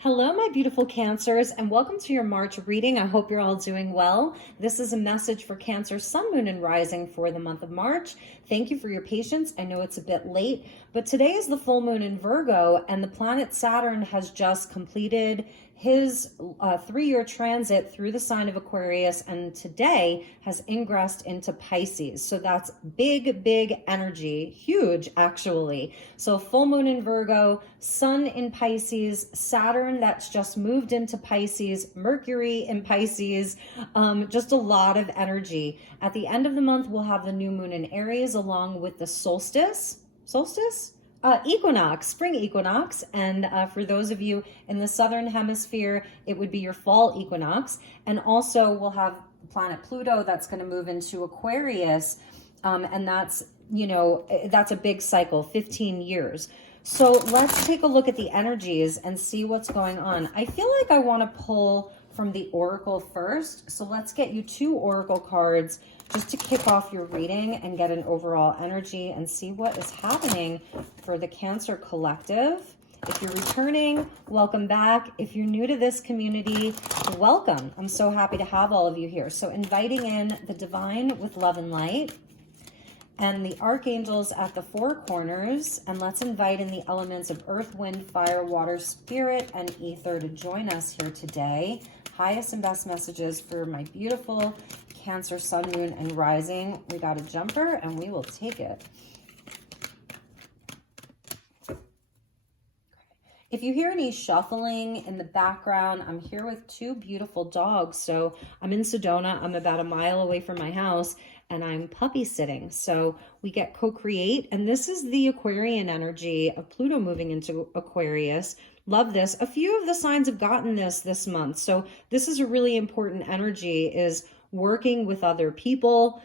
Hello, my beautiful Cancers, and welcome to your March reading. I hope you're all doing well. This is a message for Cancer, Sun, Moon, and Rising for the month of March. Thank you for your patience. I know it's a bit late, but today is the full moon in Virgo, and the planet Saturn has just completed his 3-year transit through the sign of Aquarius, and today has ingressed into Pisces. So that's big energy, huge actually. So full moon in Virgo, Sun in Pisces, Saturn that's just moved into Pisces, Mercury in Pisces, just a lot of energy. At the end of the month, we'll have the new moon in Aries along with the solstice, equinox, spring equinox. And for those of you in the southern hemisphere, it would be your fall equinox. And also we'll have planet Pluto that's going to move into Aquarius. And that's, that's a big cycle, 15 years. So let's take a look at the energies and see what's going on. I feel like I want to pull from the Oracle first. So let's get you 2 Oracle cards just to kick off your reading and get an overall energy and see what is happening for the Cancer Collective. If you're returning, welcome back. If you're new to this community, welcome. I'm so happy to have all of you here. So inviting in the divine with love and light and the archangels at the 4 corners. And let's invite in the elements of earth, wind, fire, water, spirit, and ether to join us here today. Highest and best messages for my beautiful Cancer, Sun, Moon, and Rising. We got a jumper and we will take it. If you hear any shuffling in the background, I'm here with 2 beautiful dogs. So I'm in Sedona. I'm about a mile away from my house and I'm puppy sitting. So we get co-create, and this is the Aquarian energy of Pluto moving into Aquarius. Love this. A few of the signs have gotten this month. So this is a really important energy, is working with other people,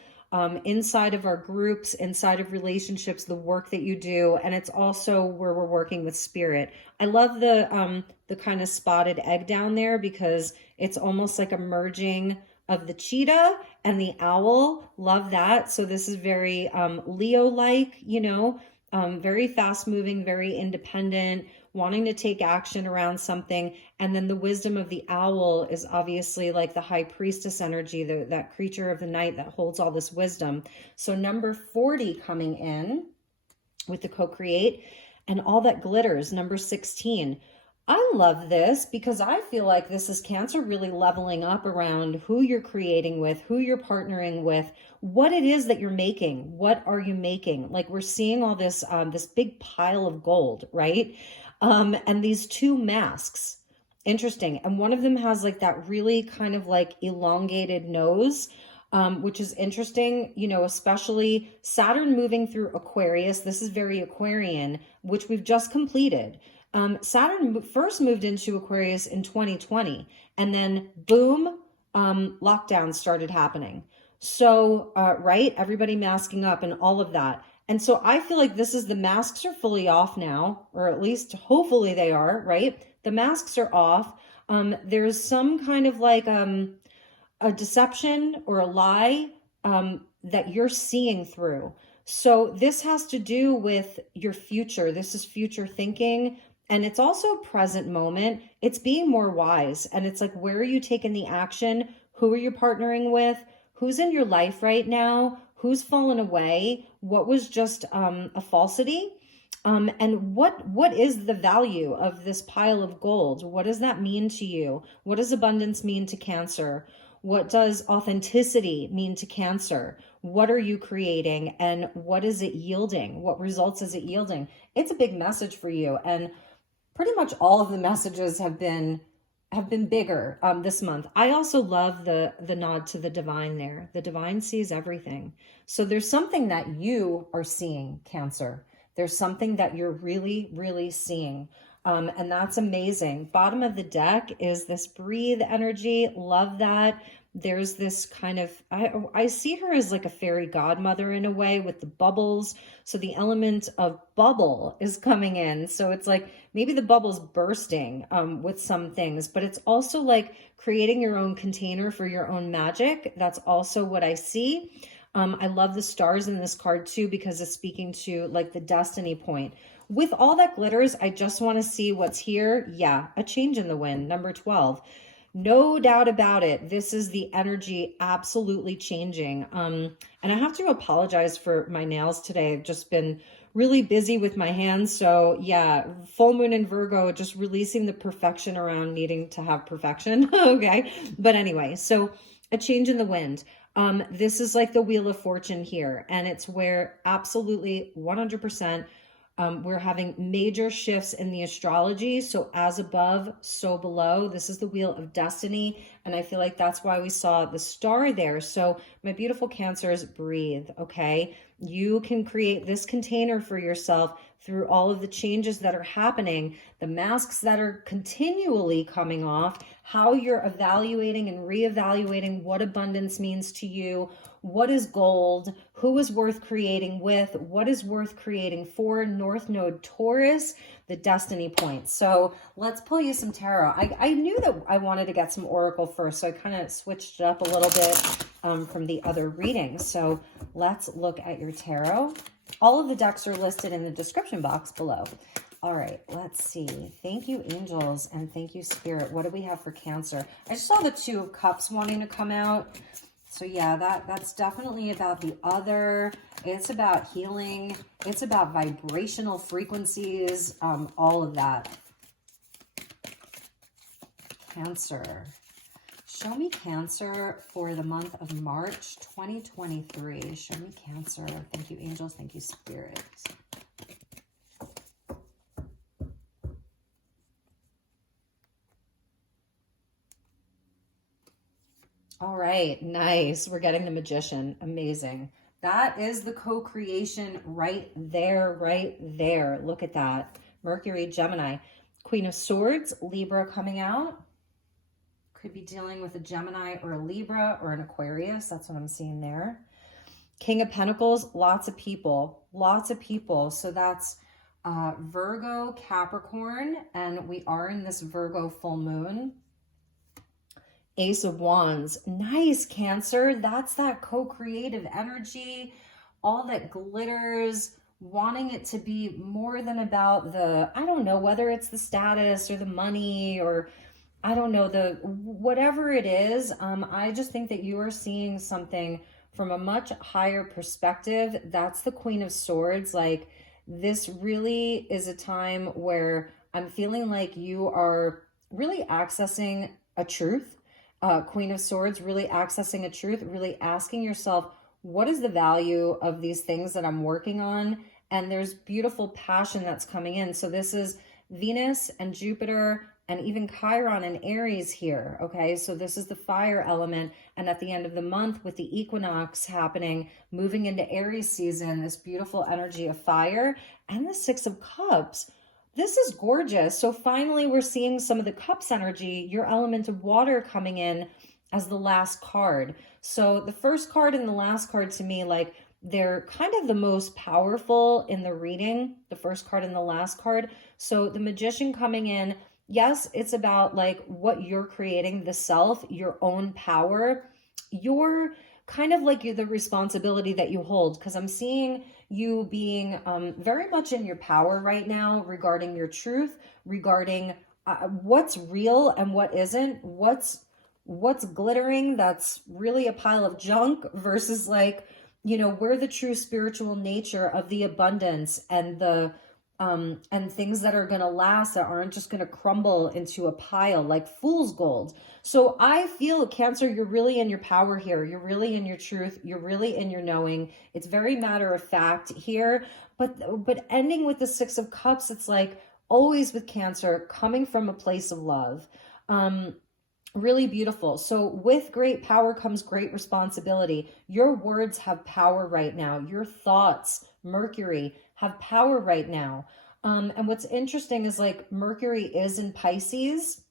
inside of our groups, inside of relationships, the work that you do. And it's also where we're working with spirit. I love the kind of spotted egg down there because it's almost like a merging of the cheetah and the owl. Love that. So this is very Leo-like, very fast moving, very independent, wanting to take action around something. And then the wisdom of the owl is obviously like the high priestess energy, that creature of the night that holds all this wisdom. So number 40 coming in with the co-create and all that glitters, number 16. I love this because I feel like this is Cancer really leveling up around who you're creating with, who you're partnering with, what it is that you're making. What are you making? Like we're seeing all this, this big pile of gold, right? And these 2 masks, interesting. And one of them has like that really kind of like elongated nose, which is interesting, especially Saturn moving through Aquarius. This is very Aquarian, which we've just completed. Saturn first moved into Aquarius in 2020, and then boom, lockdowns started happening. So, right, everybody masking up and all of that. And so I feel like this is, the masks are fully off now, or at least hopefully they are, right? The masks are off. There's some kind of like a deception or a lie that you're seeing through. So this has to do with your future. This is future thinking. And it's also present moment. It's being more wise. And it's like, where are you taking the action? Who are you partnering with? Who's in your life right now? Who's fallen away? What was just a falsity? And what is the value of this pile of gold? What does that mean to you? What does abundance mean to Cancer? What does authenticity mean to Cancer? What are you creating? And what is it yielding? What results is it yielding? It's a big message for you. And pretty much all of the messages have been bigger this month. I also love the nod to the divine there. The divine sees everything. So there's something that you are seeing, Cancer. There's something that you're really seeing. And that's amazing. Bottom of the deck is this breathe energy. Love that. There's this kind of, I see her as like a fairy godmother in a way with the bubbles. So the element of bubble is coming in. So it's like maybe the bubble's bursting with some things, but it's also like creating your own container for your own magic. That's also what I see. I love the stars in this card too, because it's speaking to like the destiny point. with all that glitters, I just want to see what's here. Yeah, a change in the wind, number 12. No doubt about it. This is the energy absolutely changing. And I have to apologize for my nails today. I've just been really busy with my hands. So yeah, full moon in Virgo, just releasing the perfection around needing to have perfection. Okay. But anyway, so a change in the wind. This is like the Wheel of Fortune here. And it's where absolutely 100%. We're having major shifts in the astrology. So as above, so below. This is the Wheel of Destiny. And I feel like that's why we saw the star there. So my beautiful Cancers, breathe, okay? You can create this container for yourself through all of the changes that are happening, the masks that are continually coming off, how you're evaluating and reevaluating what abundance means to you, what is gold, who is worth creating with, what is worth creating for, North Node Taurus, the destiny point. So let's pull you some tarot. I knew that I wanted to get some oracle first, so I kind of switched it up a little bit from the other readings. So let's look at your tarot. All of the decks are listed in the description box below. All right, let's see. Thank you, angels, and thank you, spirit. What do we have for Cancer? I just saw the Two of Cups wanting to come out. So yeah, that's definitely about the other. It's about healing. It's about vibrational frequencies, all of that. Cancer. Show me Cancer for the month of March 2023. Show me Cancer. Thank you, angels. Thank you, spirit. All right, nice. We're getting the Magician. Amazing. That is the co-creation right there, right there. Look at that. Mercury, Gemini. Queen of Swords, Libra coming out. Could be dealing with a Gemini or a Libra or an Aquarius. That's what I'm seeing there. King of Pentacles, lots of people. Lots of people. So that's Virgo, Capricorn, and we are in this Virgo full moon. Ace of Wands. Nice, Cancer. That's that co-creative energy, all that glitters, wanting it to be more than about the, I don't know, whether it's the status or the money or I don't know, the whatever it is. I just think that you are seeing something from a much higher perspective. That's the Queen of Swords. Like, this really is a time where I'm feeling like you are really accessing a truth. Queen of Swords, really accessing a truth, really asking yourself, what is the value of these things that I'm working on? And there's beautiful passion that's coming in. So this is Venus and Jupiter and even Chiron and Aries here, okay? So this is the fire element. And at the end of the month with the equinox happening, moving into Aries season, this beautiful energy of fire and the Six of Cups. This is gorgeous. So finally, we're seeing some of the Cups energy, your element of water coming in as the last card. So the first card and the last card to me, like, they're kind of the most powerful in the reading, the first card and the last card. So the Magician coming in, yes, it's about like what you're creating, the self, your own power, your kind of like the responsibility that you hold, because I'm seeing you being very much in your power right now regarding your truth, regarding what's real and what isn't, what's glittering that's really a pile of junk versus like, you know, where the true spiritual nature of the abundance and the and things that are going to last, that aren't just going to crumble into a pile like fool's gold. So I feel, Cancer, you're really in your power here. You're really in your truth. You're really in your knowing. It's very matter of fact here, but ending with the Six of Cups, it's like always with Cancer coming from a place of love. Really beautiful. So with great power comes great responsibility. Your words have power right now. Your thoughts, Mercury, have power right now. And what's interesting is like Mercury is in Pisces.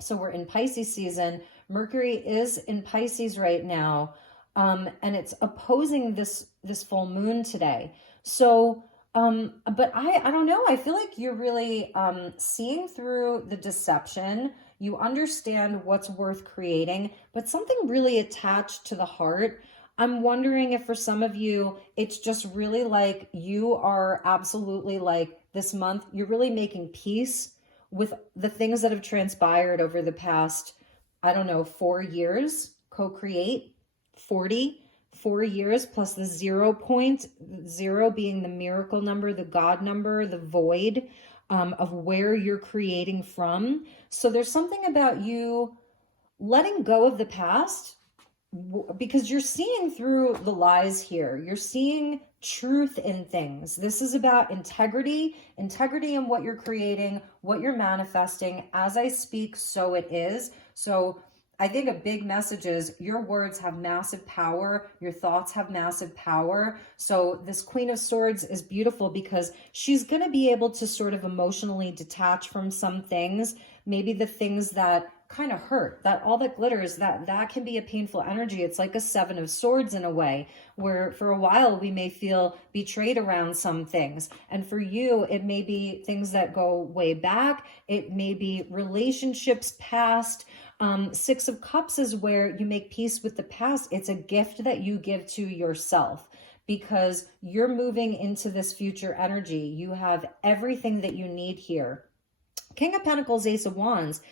So we're in Pisces season. Mercury is in Pisces right now. And it's opposing this full moon today. So, but I don't know. I feel like you're really seeing through the deception. You understand what's worth creating, but something really attached to the heart. I'm wondering if for some of you, it's just really like you are absolutely like this month, you're really making peace with the things that have transpired over the past, I don't know, 4 years. Co-create 4 years plus the 0.0 being the miracle number, the God number, the void of where you're creating from. So there's something about you letting go of the past, because you're seeing through the lies here. You're seeing truth in things. This is about integrity in what you're creating, what you're manifesting. As I speak, so it is. So I think a big message is your words have massive power. Your thoughts have massive power. So this Queen of Swords is beautiful because she's going to be able to sort of emotionally detach from some things, maybe the things that kind of hurt, that all that glitters, that can be a painful energy. It's like a 7 of Swords in a way, where for a while we may feel betrayed around some things. And for you, it may be things that go way back. It may be relationships past. 6 of Cups is where you make peace with the past. It's a gift that you give to yourself because you're moving into this future energy. You have everything that you need here. King of Pentacles, Ace of Wands.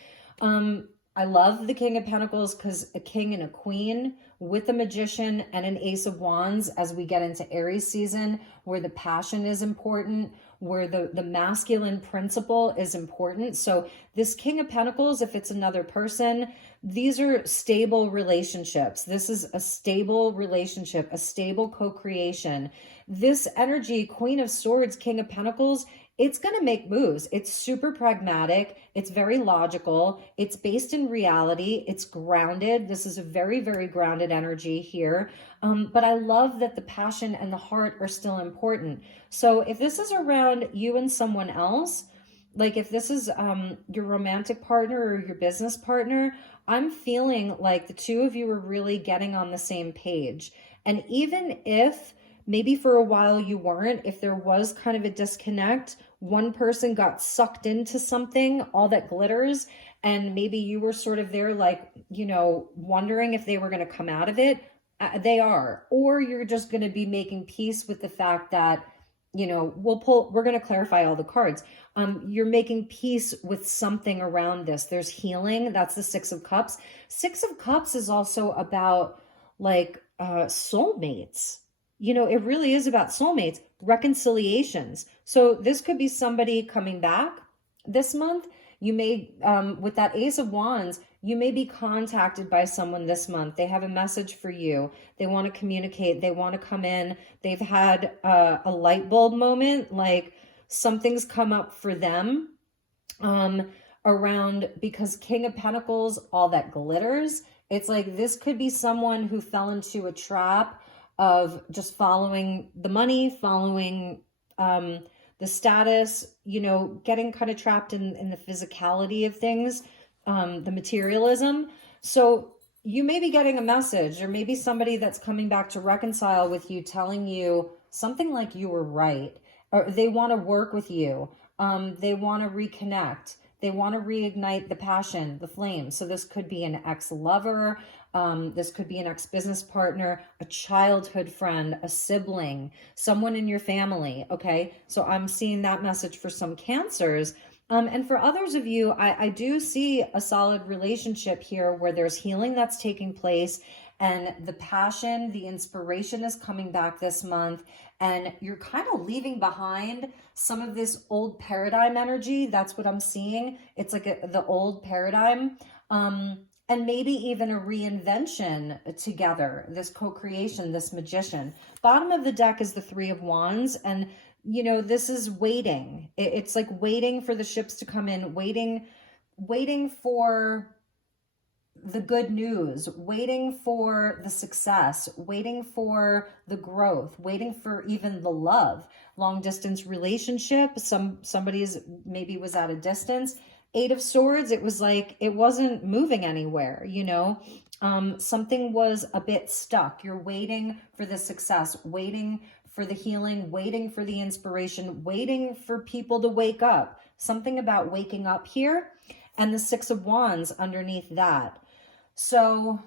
I love the King of Pentacles because a king and a queen with a magician and an Ace of Wands as we get into Aries season, where the passion is important, where the masculine principle is important. So this King of Pentacles, if it's another person, these are stable relationships. This is a stable relationship, a stable co-creation. This energy, Queen of Swords, King of Pentacles, it's going to make moves. It's super pragmatic. It's very logical. It's based in reality. It's grounded. This is a very, very grounded energy here. But I love that the passion and the heart are still important. So if this is around you and someone else, like if this is your romantic partner or your business partner, I'm feeling like the two of you are really getting on the same page. And even if maybe for a while you weren't, if there was kind of a disconnect, one person got sucked into something, all that glitters, and maybe you were sort of there like, you know, wondering if they were going to come out of it, they are. Or you're just going to be making peace with the fact that, you know, we're going to clarify all the cards. You're making peace with something around this. There's healing. That's the 6 of Cups. 6 of Cups is also about like soulmates. You know, it really is about soulmates, reconciliations. So this could be somebody coming back this month. You may, with that Ace of Wands, you may be contacted by someone this month. They have a message for you. They want to communicate. They want to come in. They've had a light bulb moment, like something's come up for them around, because King of Pentacles, all that glitters. It's like this could be someone who fell into a trap of just following the money, following the status, you know, getting kind of trapped in the physicality of things, the materialism. So you may be getting a message, or maybe somebody that's coming back to reconcile with you, telling you something like you were right, or they want to work with you. They want to reconnect. They want to reignite the passion, the flame. So this could be an ex-lover. This could be an ex-business partner, a childhood friend, a sibling, someone in your family. Okay. So I'm seeing that message for some Cancers. And for others of you, I do see a solid relationship here where there's healing that's taking place, and the passion, the inspiration is coming back this month, and you're kind of leaving behind some of this old paradigm energy. That's what I'm seeing. It's like the old paradigm, and maybe even a reinvention together, this co-creation, this magician. Bottom of the deck is the 3 of Wands, and you know, this is waiting. It's like waiting for the ships to come in, waiting for the good news, waiting for the success, waiting for the growth, waiting for even the love. Long distance relationship, somebody's maybe was at a distance. 8 of Swords, it was like it wasn't moving anywhere, you know. Something was a bit stuck. You're waiting for the success, waiting for the healing, waiting for the inspiration, waiting for people to wake up. Something about waking up here, and the 6 of Wands underneath that. So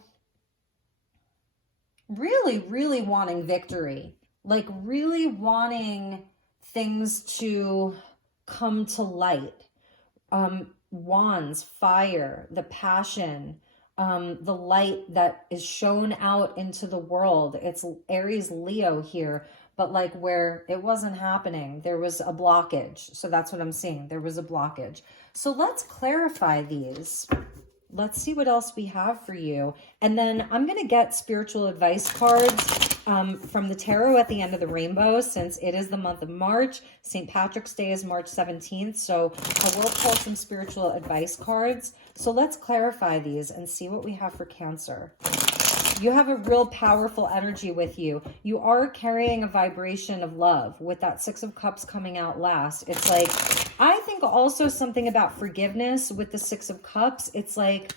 really, really wanting victory, like really wanting things to come to light. Wands, fire, the passion, the light that is shown out into the world. It's Aries Leo here, but like where it wasn't happening, there was a blockage. So that's what I'm seeing. There was a blockage. So let's clarify these. Let's see what else we have for you. And then I'm going to get spiritual advice cards from the tarot at the end of the rainbow, since it is the month of March. St. Patrick's Day is March 17th. So I will pull some spiritual advice cards. So let's clarify these and see what we have for Cancer. You have a real powerful energy with you. You are carrying a vibration of love with that Six of Cups coming out last. It's like, I think also something about forgiveness with the Six of Cups. It's like,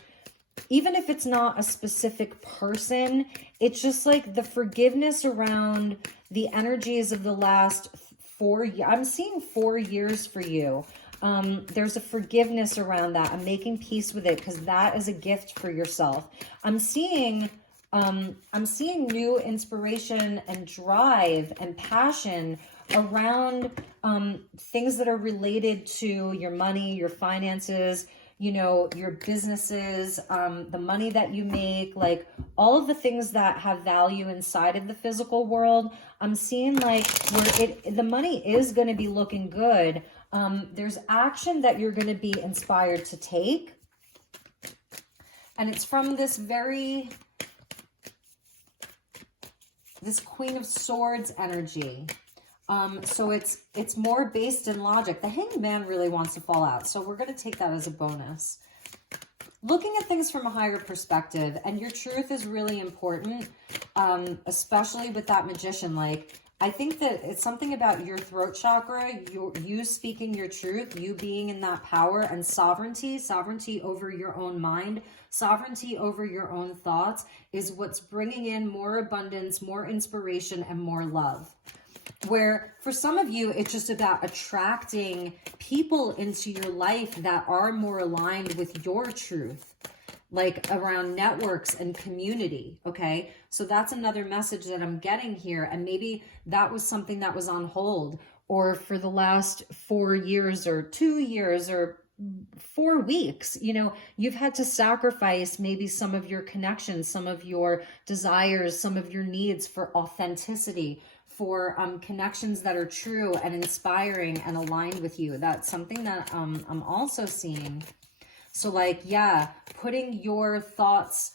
even if it's not a specific person, it's just like the forgiveness around the energies of the last 4 years. I'm seeing 4 years for you. There's a forgiveness around that. I'm making peace with it because that is a gift for yourself. I'm seeing new inspiration and drive and passion around things that are related to your money, your finances, you know, your businesses, the money that you make, like all of the things that have value inside of the physical world. I'm seeing like where the money is going to be looking good. There's action that you're going to be inspired to take. And it's from this Queen of Swords energy. So it's more based in logic. The Hanged Man really wants to fall out, so we're going to take that as a bonus. Looking at things from a higher perspective, and your truth is really important, especially with that Magician. Like, I think that it's something about your throat chakra, you speaking your truth, you being in that power and sovereignty over your own mind, sovereignty over your own thoughts is what's bringing in more abundance, more inspiration, and more love. Where for some of you, it's just about attracting people into your life that are more aligned with your truth, like around networks and community. Okay. So that's another message that I'm getting here. And maybe that was something that was on hold, or for the last 4 years or 2 years or 4 weeks, you know, you've had to sacrifice maybe some of your connections, some of your desires, some of your needs for authenticity, for connections that are true and inspiring and aligned with you. That's something that I'm also seeing. So like, yeah, putting your thoughts,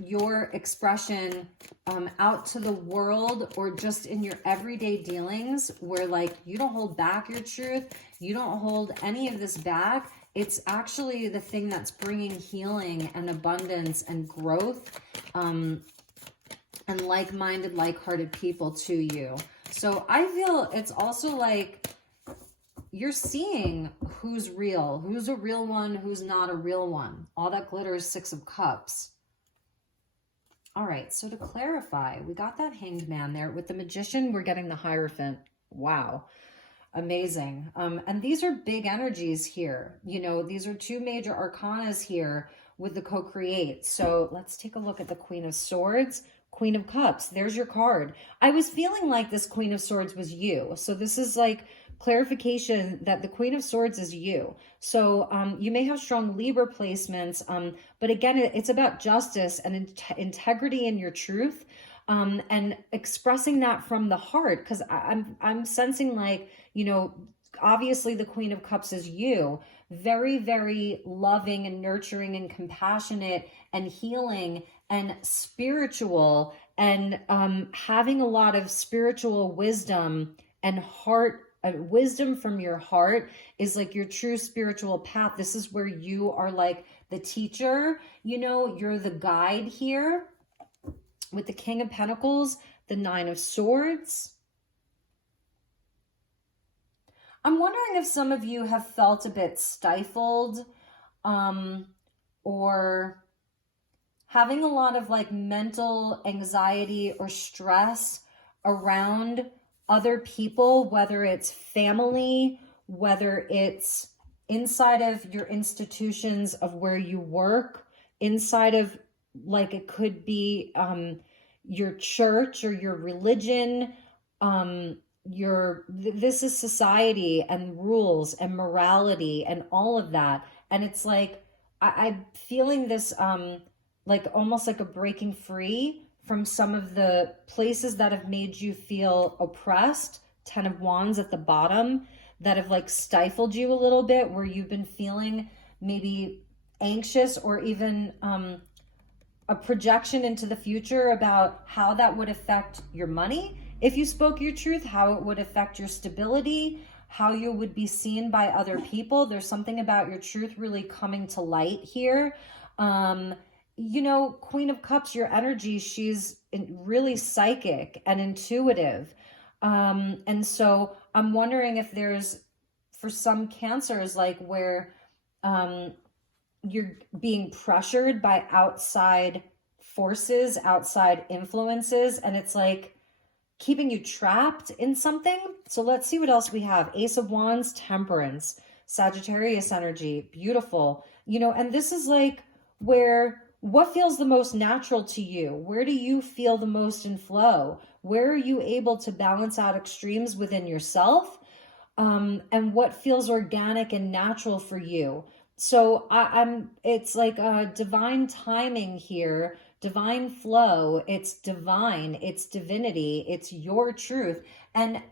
your expression out to the world, or just in your everyday dealings, where like you don't hold back your truth, you don't hold any of this back. It's actually the thing that's bringing healing and abundance and growth, and like-minded, like-hearted people to you. So I feel it's also like you're seeing who's real, who's a real one, who's not a real one. All that glitter is Six of Cups. All right, so to clarify, we got that Hanged Man there. With the Magician, we're getting the Hierophant. Wow, amazing. And these are big energies here. You know, these are two major arcanas here with the co-create. So let's take a look at the Queen of Swords. Queen of Cups, there's your card. I was feeling like this Queen of Swords was you. So this is like clarification that the Queen of Swords is you. So you may have strong Libra placements, but again, it's about justice and integrity in your truth, and expressing that from the heart. Because I'm sensing like, you know, obviously the Queen of Cups is you. Very, very loving and nurturing and compassionate and healing and spiritual, and having a lot of spiritual wisdom and heart, wisdom from your heart is like your true spiritual path. This is where you are like the teacher, you know, you're the guide here with the King of Pentacles, the Nine of Swords. I'm wondering if some of you have felt a bit stifled, or having a lot of like mental anxiety or stress around other people, whether it's family, whether it's inside of your institutions of where you work, inside of like, it could be your church or your religion, this is society and rules and morality and all of that. And it's like I'm feeling this like almost like a breaking free from some of the places that have made you feel oppressed. 10 of Wands at the bottom, that have like stifled you a little bit, where you've been feeling maybe anxious, or even a projection into the future about how that would affect your money if you spoke your truth, how it would affect your stability, how you would be seen by other people. There's something about your truth really coming to light here. Queen of Cups, your energy, she's really psychic and intuitive. And so I'm wondering if there's, for some Cancers, like where you're being pressured by outside forces, outside influences, and it's like keeping you trapped in something. So let's see what else we have. Ace of Wands, Temperance, Sagittarius energy, beautiful. And this is like where, what feels the most natural to you? Where do you feel the most in flow? Where are you able to balance out extremes within yourself? And what feels organic and natural for you? So it's like a divine timing here, divine flow. It's divine, it's divinity, it's your truth. And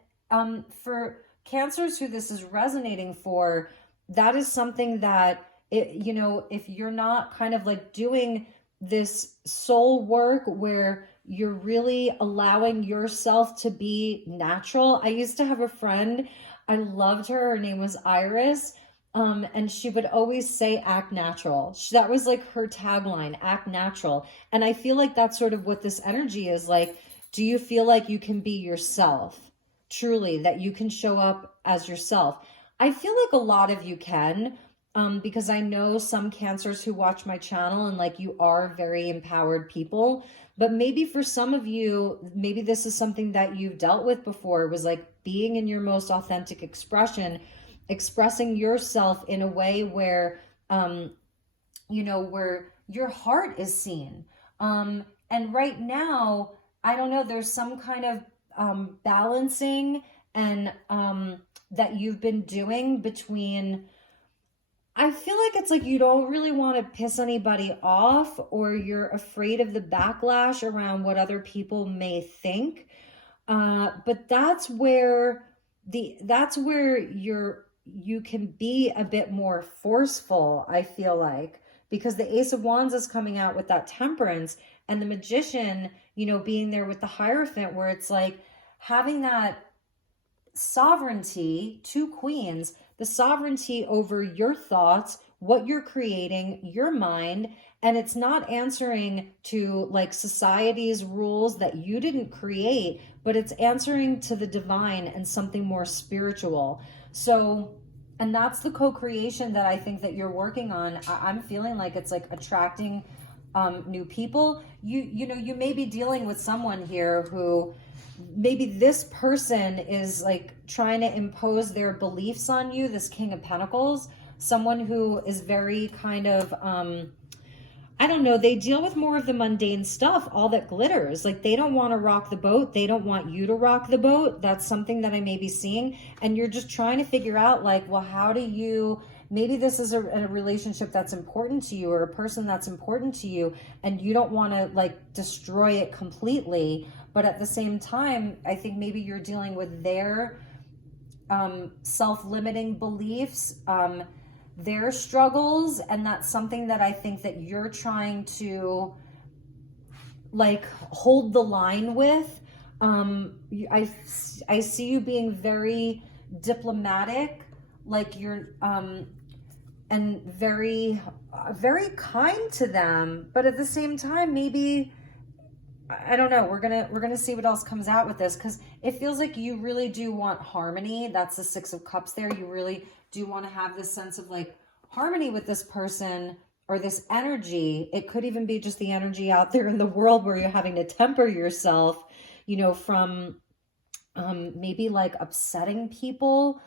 for Cancers who this is resonating for, that is something that, if you're not kind of like doing this soul work where you're really allowing yourself to be natural. I used to have a friend, I loved her. Her name was Iris. And she would always say, act natural. That was like her tagline, act natural. And I feel like that's sort of what this energy is like. Do you feel like you can be yourself? Truly, that you can show up as yourself? I feel like a lot of you can, because I know some Cancers who watch my channel, and like, you are very empowered people. But maybe for some of you, maybe this is something that you've dealt with before. It was like being in your most authentic expression, expressing yourself in a way where, where your heart is seen. And right now, I don't know, there's some kind of balancing and that you've been doing between, I feel like it's like you don't really want to piss anybody off, or you're afraid of the backlash around what other people may think. But that's where you can be a bit more forceful, I feel like, because the Ace of Wands is coming out with that Temperance, and the Magician, being there with the Hierophant, where it's like having that sovereignty, 2 Queens, the sovereignty over your thoughts, what you're creating, your mind. And it's not answering to like society's rules that you didn't create, but it's answering to the divine and something more spiritual. So, and that's the co-creation that I think that you're working on. I'm feeling like it's like attracting new people. You may be dealing with someone here who, maybe this person is like trying to impose their beliefs on you, this King of Pentacles, someone who is very kind of, I don't know, they deal with more of the mundane stuff, all that glitters. Like, they don't want to rock the boat. They don't want you to rock the boat. That's something that I may be seeing. And you're just trying to figure out like, well, how do you, maybe this is a relationship that's important to you, or a person that's important to you, and you don't want to like destroy it completely. But at the same time, I think maybe you're dealing with their self-limiting beliefs, their struggles, and that's something that I think that you're trying to like hold the line with. I see you being very diplomatic, like you're and very kind to them, but at the same time, maybe, I don't know, we're gonna see what else comes out with this, because it feels like you really do want harmony. That's the 6 of Cups there. You really do want to have this sense of like harmony with this person, or this energy. It could even be just the energy out there in the world where you're having to temper yourself, from maybe like upsetting people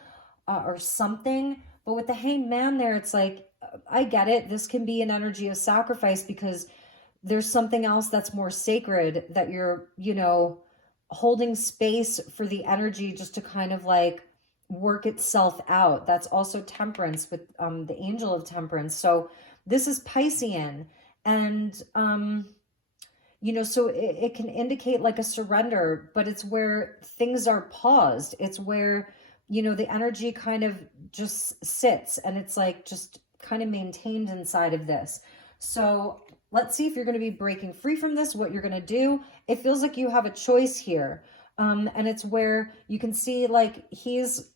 or something. But with the Hanged Man there, it's like, I get it. This can be an energy of sacrifice, because there's something else that's more sacred that you're, holding space for the energy just to kind of like work itself out. That's also Temperance with the Angel of Temperance. So this is Piscean. And, you know, so it can indicate like a surrender, but it's where things are paused. It's where, you know, the energy kind of just sits and it's like just kind of maintained inside of this. So let's see if you're going to be breaking free from this, what you're going to do. It feels like you have a choice here. And it's where you can see like he's,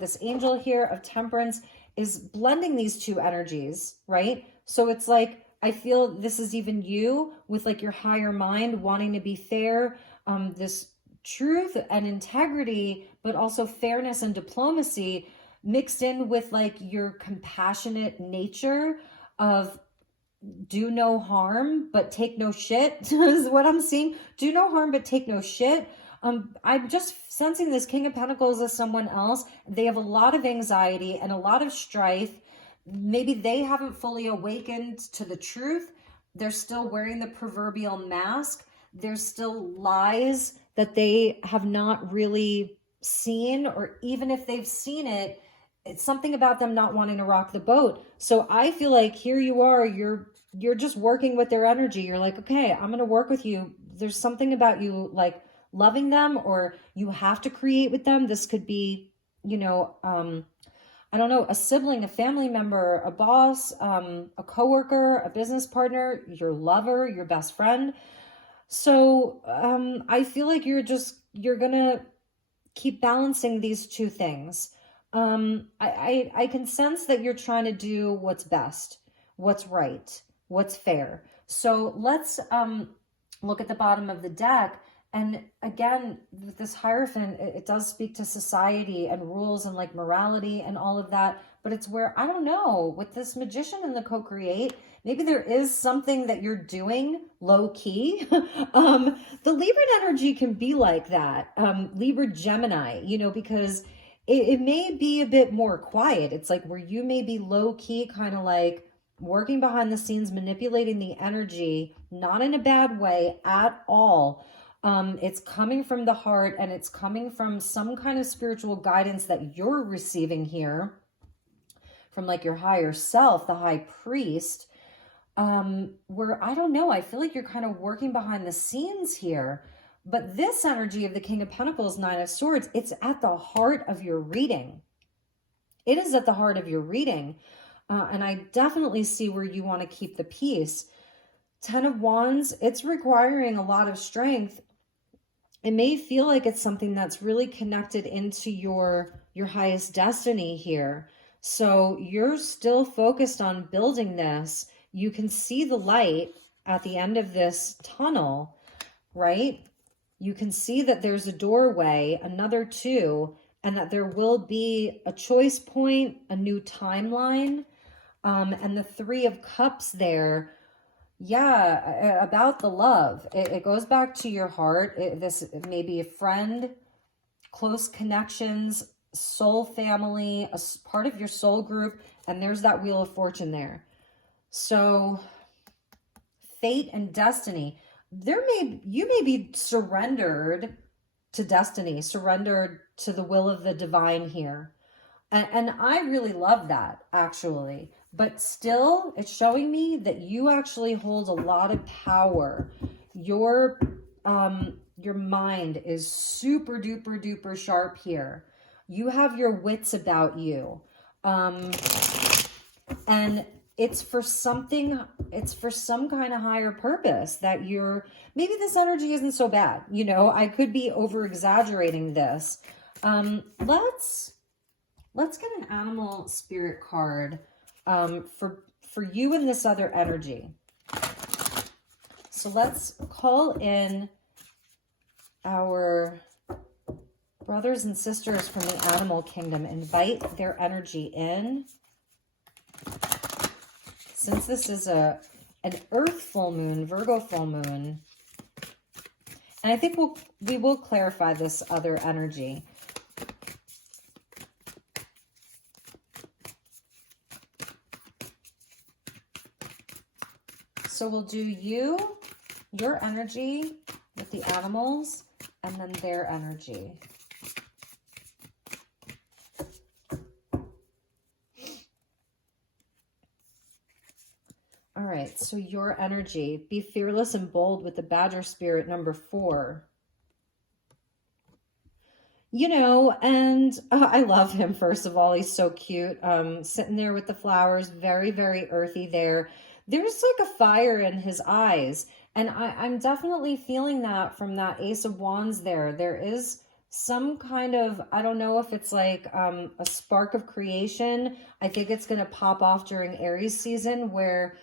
this angel here of Temperance is blending these two energies, right? So it's like, I feel this is even you with like your higher mind wanting to be fair, this truth and integrity, but also fairness and diplomacy mixed in with like your compassionate nature of do no harm, but take no shit is what I'm seeing. Do no harm, but take no shit. I'm just sensing this King of Pentacles as someone else. They have a lot of anxiety and a lot of strife. Maybe they haven't fully awakened to the truth. They're still wearing the proverbial mask. There's still lies that they have not really seen, or even if they've seen it, it's something about them not wanting to rock the boat. So I feel like here you are, you're just working with their energy. You're like, okay, I'm going to work with you. There's something about you like loving them, or you have to create with them. This could be, you know, I don't know, a sibling, a family member, a boss, a coworker, a business partner, your lover, your best friend. So I feel like you're going to keep balancing these two things. I can sense that you're trying to do what's best, what's right, what's fair. So let's look at the bottom of the deck. And again, with this Hierophant, it does speak to society and rules and like morality and all of that. But it's where, I don't know, with this Magician and the co-create, maybe there is something that you're doing low key. The Libra energy can be like that. Libra Gemini, you know, because it may be a bit more quiet. It's like where you may be low key, kind of like working behind the scenes, manipulating the energy, not in a bad way at all. It's coming from the heart, and it's coming from some kind of spiritual guidance that you're receiving here from like your higher self, the high priest, where, I don't know, I feel like you're kind of working behind the scenes here. But this energy of the King of Pentacles, Nine of Swords, it's at the heart of your reading. It is at the heart of your reading. And I definitely see where you want to keep the peace. Ten of Wands, it's requiring a lot of strength. It may feel like it's something that's really connected into your highest destiny here. So you're still focused on building this. You can see the light at the end of this tunnel, right? You can see that there's a doorway, another two, and that there will be a choice point, a new timeline, and the Three of Cups there. Yeah, about the love. It goes back to your heart. This may be a friend, close connections, soul family, a part of your soul group, and there's that Wheel of Fortune there. So fate and destiny. You may be surrendered to destiny, surrendered to the will of the divine here. And I really love that, actually. But still, it's showing me that you actually hold a lot of power. Your mind is super duper duper sharp here. You have your wits about you. And it's for some kind of higher purpose that maybe this energy isn't so bad. You know, I could be over exaggerating this. Let's get an animal spirit card for you and this other energy. So let's call in our brothers and sisters from the animal kingdom. Invite their energy in. Since this is an earth full moon, Virgo full moon, and I think we will clarify this other energy. So we'll do your energy with the animals, and then their energy. All right, so your energy, be fearless and bold with the Badger Spirit, number 4. You know, and I love him, first of all. He's so cute. Sitting there with the flowers, very, very earthy there. There's like a fire in his eyes. And I'm definitely feeling that from that Ace of Wands there. There is some kind of, I don't know if it's like a spark of creation. I think it's going to pop off during Aries season where,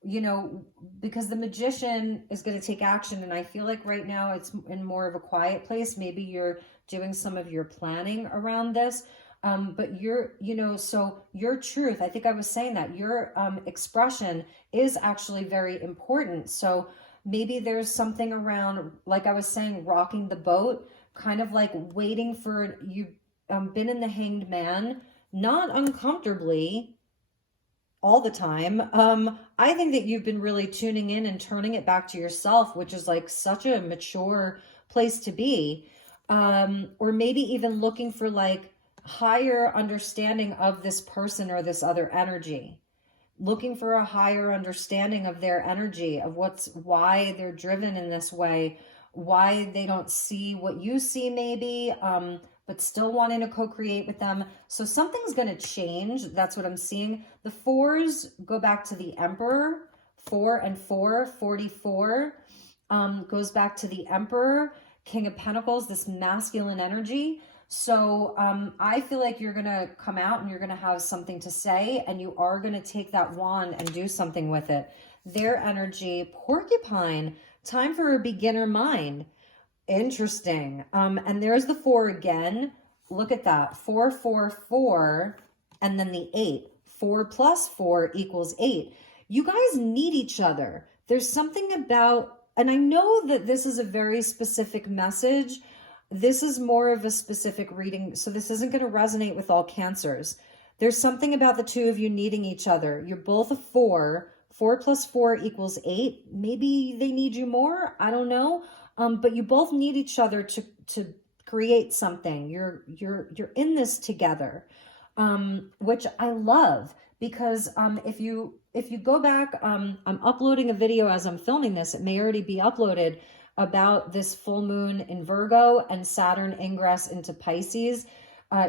you know, because the Magician is going to take action. And I feel like right now it's in more of a quiet place. Maybe you're doing some of your planning around this. But you're, you know, so your truth, I think I was saying that your expression is actually very important. So maybe there's something around, like I was saying, rocking the boat, kind of like waiting for you, been in the Hanged Man, not uncomfortably all the time. I think that you've been really tuning in and turning it back to yourself, which is like such a mature place to be. Or maybe even looking for like higher understanding of this person or this other energy, looking for a higher understanding of their energy, of why they're driven in this way, why they don't see what you see maybe, but still wanting to co-create with them. So something's going to change. That's what I'm seeing. The 4s go back to the Emperor. 4 and 4, 44, goes back to the Emperor, King of Pentacles, this masculine energy. So I feel like you're going to come out and you're going to have something to say, and you are going to take that wand and do something with it. Their energy, Porcupine, time for a beginner mind. Interesting. And there's the 4 again. Look at that. 4, 4, 4, and then the 8. 4 plus 4 equals 8. You guys need each other. There's something about, and I know that this is a very specific message. This is more of a specific reading, so this isn't going to resonate with all Cancers. There's something about the two of you needing each other. You're both a 4. 4 plus 4 equals 8. Maybe they need you more. I don't know. But you both need each other to create something. You're in this together, which I love, because if you go back, I'm uploading a video as I'm filming this. It may already be uploaded, about this full moon in Virgo and Saturn ingress into Pisces.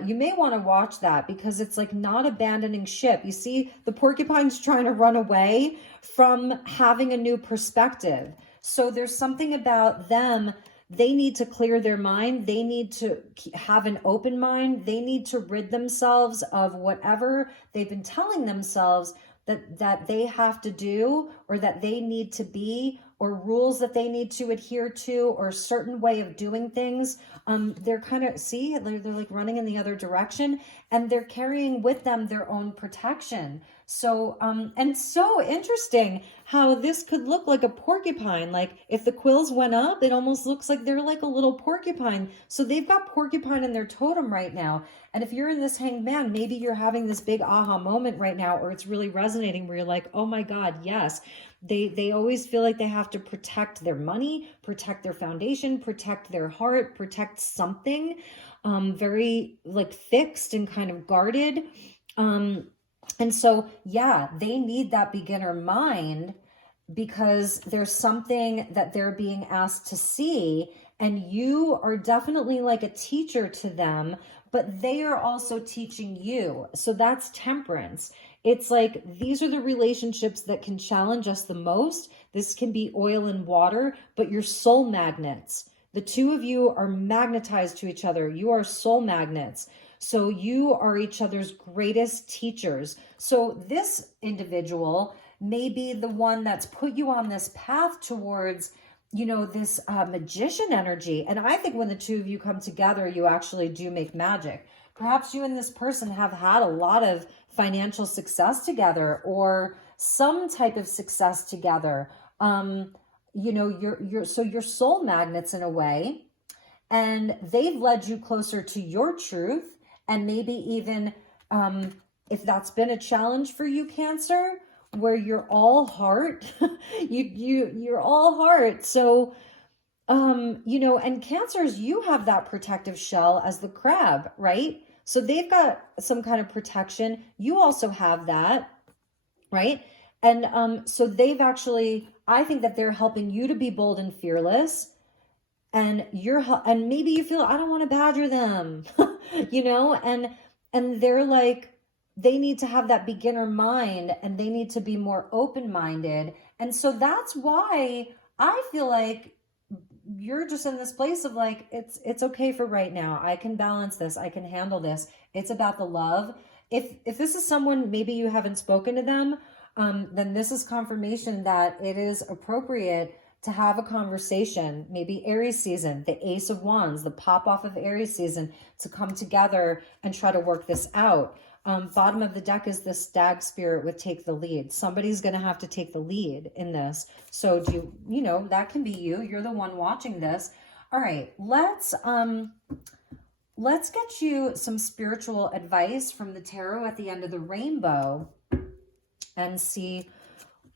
You may want to watch that, because it's like not abandoning ship. You see, the porcupine's trying to run away from having a new perspective. So there's something about them. They need to clear their mind. They need to have an open mind. They need to rid themselves of whatever they've been telling themselves that they have to do, or that they need to be, or rules that they need to adhere to, or a certain way of doing things. They're kind of, see, they're like running in the other direction, and they're carrying with them their own protection. So, and so interesting how this could look like a porcupine. Like if the quills went up, it almost looks like they're like a little porcupine. So they've got porcupine in their totem right now. And if you're in this Hanged Man, maybe you're having this big aha moment right now, or it's really resonating where you're like, oh my God, yes. They always feel like they have to protect their money, protect their foundation, protect their heart, protect something, very like fixed and kind of guarded. And so, yeah, they need that beginner mind, because there's something that they're being asked to see, and you are definitely like a teacher to them, but they are also teaching you. So that's Temperance. It's like, these are the relationships that can challenge us the most. This can be oil and water, but you're soul magnets. The two of you are magnetized to each other. You are soul magnets. So you are each other's greatest teachers. So this individual may be the one that's put you on this path towards, you know, this magician energy. And I think when the two of you come together, you actually do make magic. Perhaps you and this person have had a lot of financial success together, or some type of success together. You know, you're soul magnets in a way, and they've led you closer to your truth. And maybe even if that's been a challenge for you, Cancer, where you're all heart, you're all heart. So You know, and Cancers, you have that protective shell as the crab, right? So they've got some kind of protection. You also have that, right? And so they've actually, I think that they're helping you to be bold and fearless. And and maybe you feel, I don't want to badger them, you know, and they're like, they need to have that beginner mind and they need to be more open-minded. And so that's why I feel like you're just in this place of like, it's okay for right now. I can balance this. I can handle this. It's about the love. If this is someone, maybe you haven't spoken to them, then this is confirmation that it is appropriate to have a conversation, maybe Aries season, the Ace of Wands, the pop off of Aries season, to come together and try to work this out. Bottom of the deck is the Stag spirit with take the lead. Somebody's going to have to take the lead in this. So you know, that can be you. You're the one watching this. All right, let's get you some spiritual advice from the tarot at the end of the rainbow and see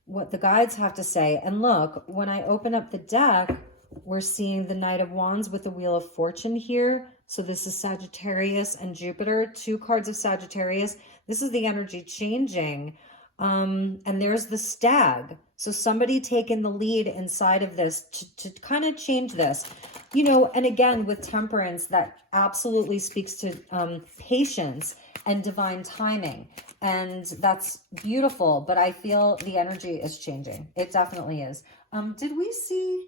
what the guides have to say. And look, when I open up the deck, we're seeing the Knight of Wands with the Wheel of Fortune here. So this is Sagittarius and Jupiter, 2 cards of Sagittarius. This is the energy changing. And there's the Stag. So somebody taking the lead inside of this to kind of change this. You know, and again, with Temperance, that absolutely speaks to patience and divine timing. And that's beautiful, but I feel the energy is changing. It definitely is. Did we see?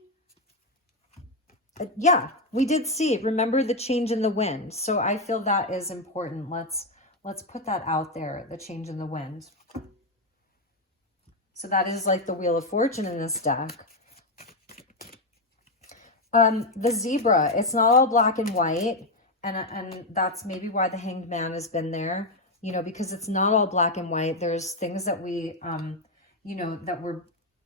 Yeah, we did see. Remember the change in the wind. So I feel that is important. Let's put that out there, the change in the wind. So that is like the Wheel of Fortune in this deck. The Zebra, it's not all black and white. And that's maybe why the Hanged Man has been there, you know, because it's not all black and white. There's things that we, you know, that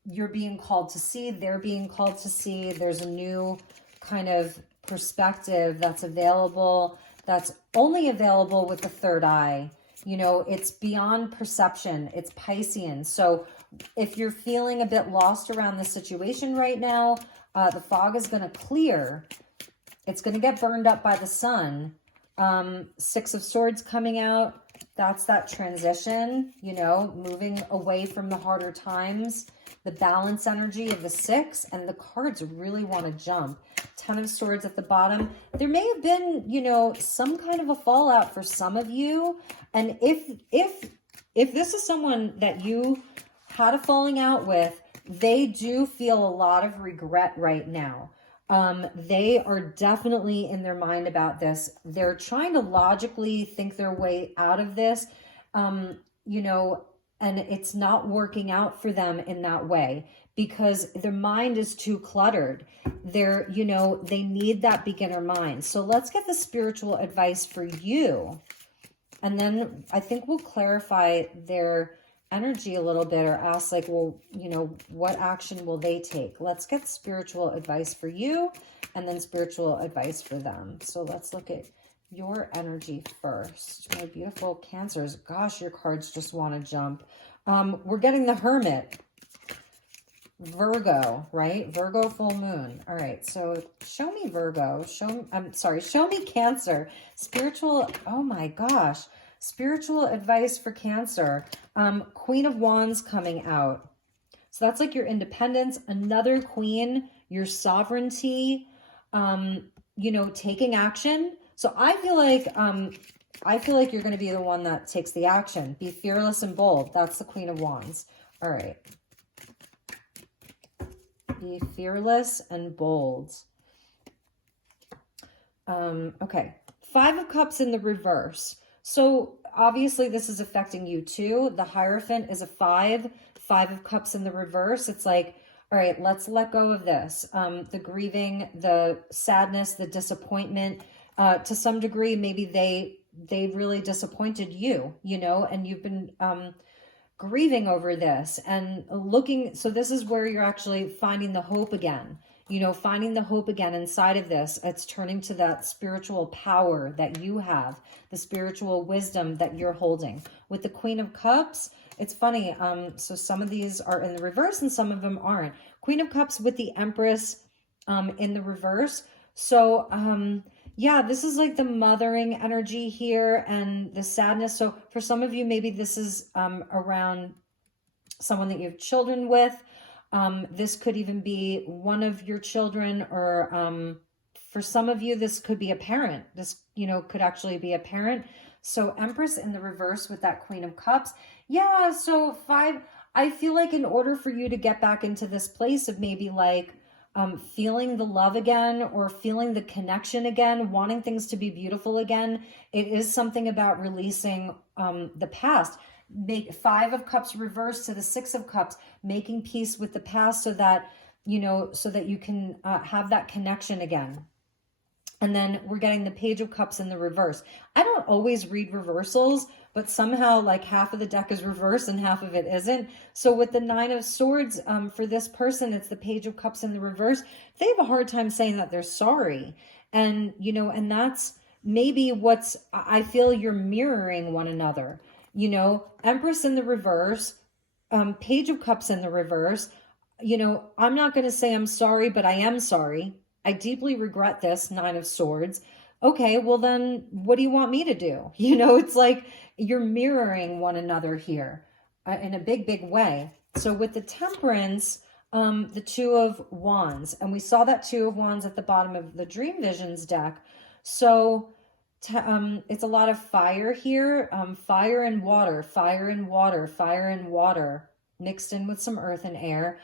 you're being called to see. They're being called to see. There's a new kind of perspective that's available, that's only available with the third eye. You know, it's beyond perception. It's Piscean. So if you're feeling a bit lost around the situation right now, the fog is going to clear. It's going to get burned up by the sun. 6 of Swords coming out. That's that transition, you know, moving away from the harder times. The balance energy of the 6, and the cards really want to jump. 10 of Swords at the bottom. There may have been, you know, some kind of a fallout for some of you. And if this is someone that you had a falling out with, they do feel a lot of regret right now. They are definitely in their mind about this. They're trying to logically think their way out of this, you know, and it's not working out for them in that way because their mind is too cluttered. They're, you know, they need that beginner mind. So let's get the spiritual advice for you. And then I think we'll clarify their energy a little bit, or ask like, well, you know, what action will they take? Let's get spiritual advice for you and then spiritual advice for them. So let's look at your energy first. My beautiful Cancers. Gosh, your cards just want to jump. We're getting the Hermit. Virgo, right? Virgo full moon. All right, so show me Virgo. Show me Cancer. Spiritual, oh my gosh. Spiritual advice for Cancer. Queen of Wands coming out. So that's like your independence. Another Queen, your sovereignty, you know, taking action. So I feel like you're going to be the one that takes the action. Be fearless and bold. That's the Queen of Wands. All right. Be fearless and bold. Okay. 5 of Cups in the reverse. So obviously this is affecting you too. The Hierophant is a 5 of Cups in the reverse. It's like, all right, let's let go of this. The grieving, the sadness, the disappointment, to some degree, maybe they really disappointed you, you know, and you've been, grieving over this and looking. So this is where you're actually finding the hope again, you know, finding the hope again inside of this. It's turning to that spiritual power that you have, the spiritual wisdom that you're holding. With the Queen of Cups, it's funny. So some of these are in the reverse and some of them aren't. Queen of Cups with the Empress. in the reverse. So, yeah, this is like the mothering energy here and the sadness. So for some of you, maybe this is around someone that you have children with. This could even be one of your children, or for some of you, this could be a parent. This, could actually be a parent. So Empress in the reverse with that Queen of Cups. Yeah, so 5, I feel like in order for you to get back into this place of maybe like feeling the love again, or feeling the connection again, wanting things to be beautiful again, it is something about releasing the past. Make 5 of Cups reverse to the 6 of Cups, making peace with the past so that, so that you can have that connection again. And then we're getting the Page of Cups in the reverse. I don't always read reversals, but somehow like half of the deck is reverse and half of it isn't. So with the 9 of Swords, for this person, it's the Page of Cups in the reverse. They have a hard time saying that they're sorry. And, and that's maybe what's, I feel you're mirroring one another. Empress in the reverse, Page of Cups in the reverse. I'm not going to say I'm sorry, but I am sorry. I deeply regret this, 9 of Swords. Okay, well then what do you want me to do? It's like you're mirroring one another here in a big, big way. So with the Temperance, the 2 of Wands, and we saw that 2 of Wands at the bottom of the Dream Visions deck. So it's a lot of fire here, fire and water, fire and water, fire and water, mixed in with some earth and air.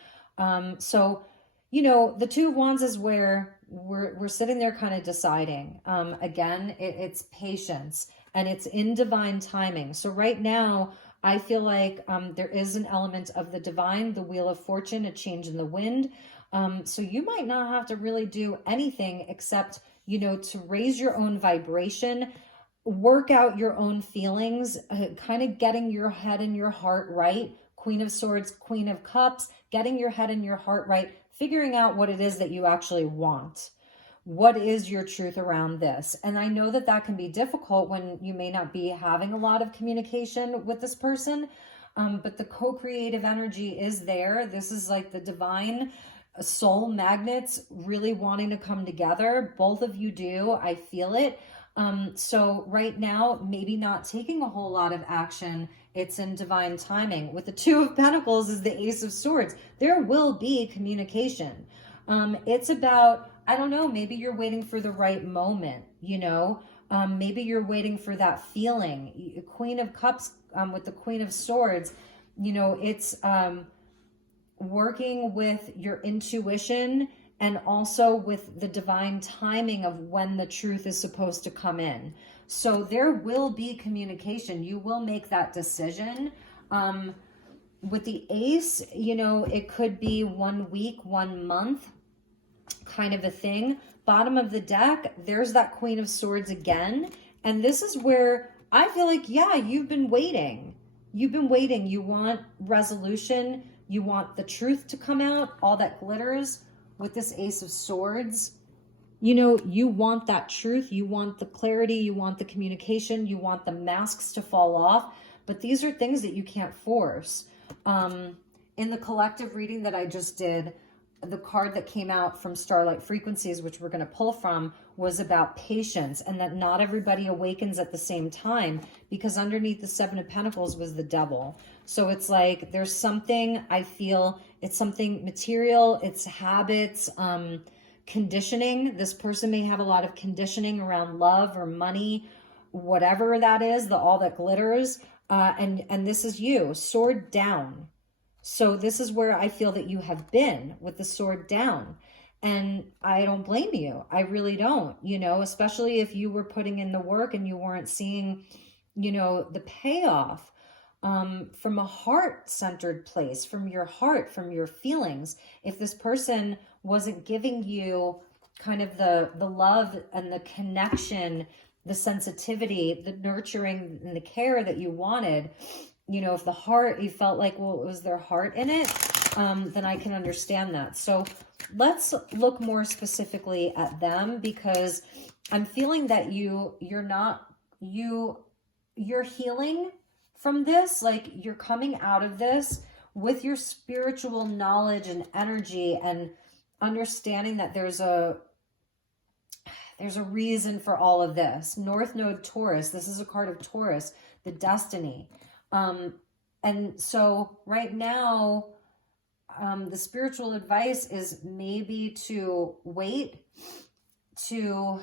So the 2 of Wands is where we're sitting there kind of deciding. Again, it's patience, and it's in divine timing. So right now, I feel like there is an element of the divine, the Wheel of Fortune, a change in the wind. So you might not have to really do anything except, to raise your own vibration, work out your own feelings, kind of getting your head and your heart right. Queen of Swords, Queen of Cups, getting your head and your heart right, figuring out what it is that you actually want. What is your truth around this? And I know that that can be difficult when you may not be having a lot of communication with this person, but the co-creative energy is there. This is like the divine soul magnets really wanting to come together. Both of you do. I feel it. So right now, maybe not taking a whole lot of action. It's in divine timing. With the 2 of Pentacles is the Ace of Swords. There will be communication. It's about, I don't know, maybe you're waiting for the right moment, maybe you're waiting for that feeling. Queen of Cups with the Queen of Swords, it's working with your intuition and also with the divine timing of when the truth is supposed to come in. So there will be communication. You will make that decision. With the Ace, it could be 1 week, 1 month kind of a thing. Bottom of the deck, there's that Queen of Swords again. And this is where I feel like, yeah, you've been waiting. You've been waiting. You want resolution. You want the truth to come out, all that glitters. With this Ace of Swords, you want that truth, you want the clarity, you want the communication, you want the masks to fall off, but these are things that you can't force. In the collective reading that I just did, the card that came out from Starlight Frequencies, which we're going to pull from, was about patience, and that not everybody awakens at the same time, because underneath the 7 of Pentacles was the Devil. So it's like there's something, I feel it's something material, it's habits, conditioning. This person may have a lot of conditioning around love or money, whatever that is, all that glitters. And this is you, sword down. So this is where I feel that you have been, with the sword down. And I don't blame you. I really don't, especially if you were putting in the work and you weren't seeing, the payoff from a heart-centered place, from your heart, from your feelings. If this person wasn't giving you kind of the love and the connection, the sensitivity, the nurturing and the care that you wanted, if the heart, you felt like, well, it was their heart in it, then I can understand that. So let's look more specifically at them, because I'm feeling that you're healing from this, like you're coming out of this with your spiritual knowledge and energy, and understanding that there's a reason for all of this. North Node Taurus, this is a card of Taurus, the destiny. And so right now, the spiritual advice is maybe to wait, to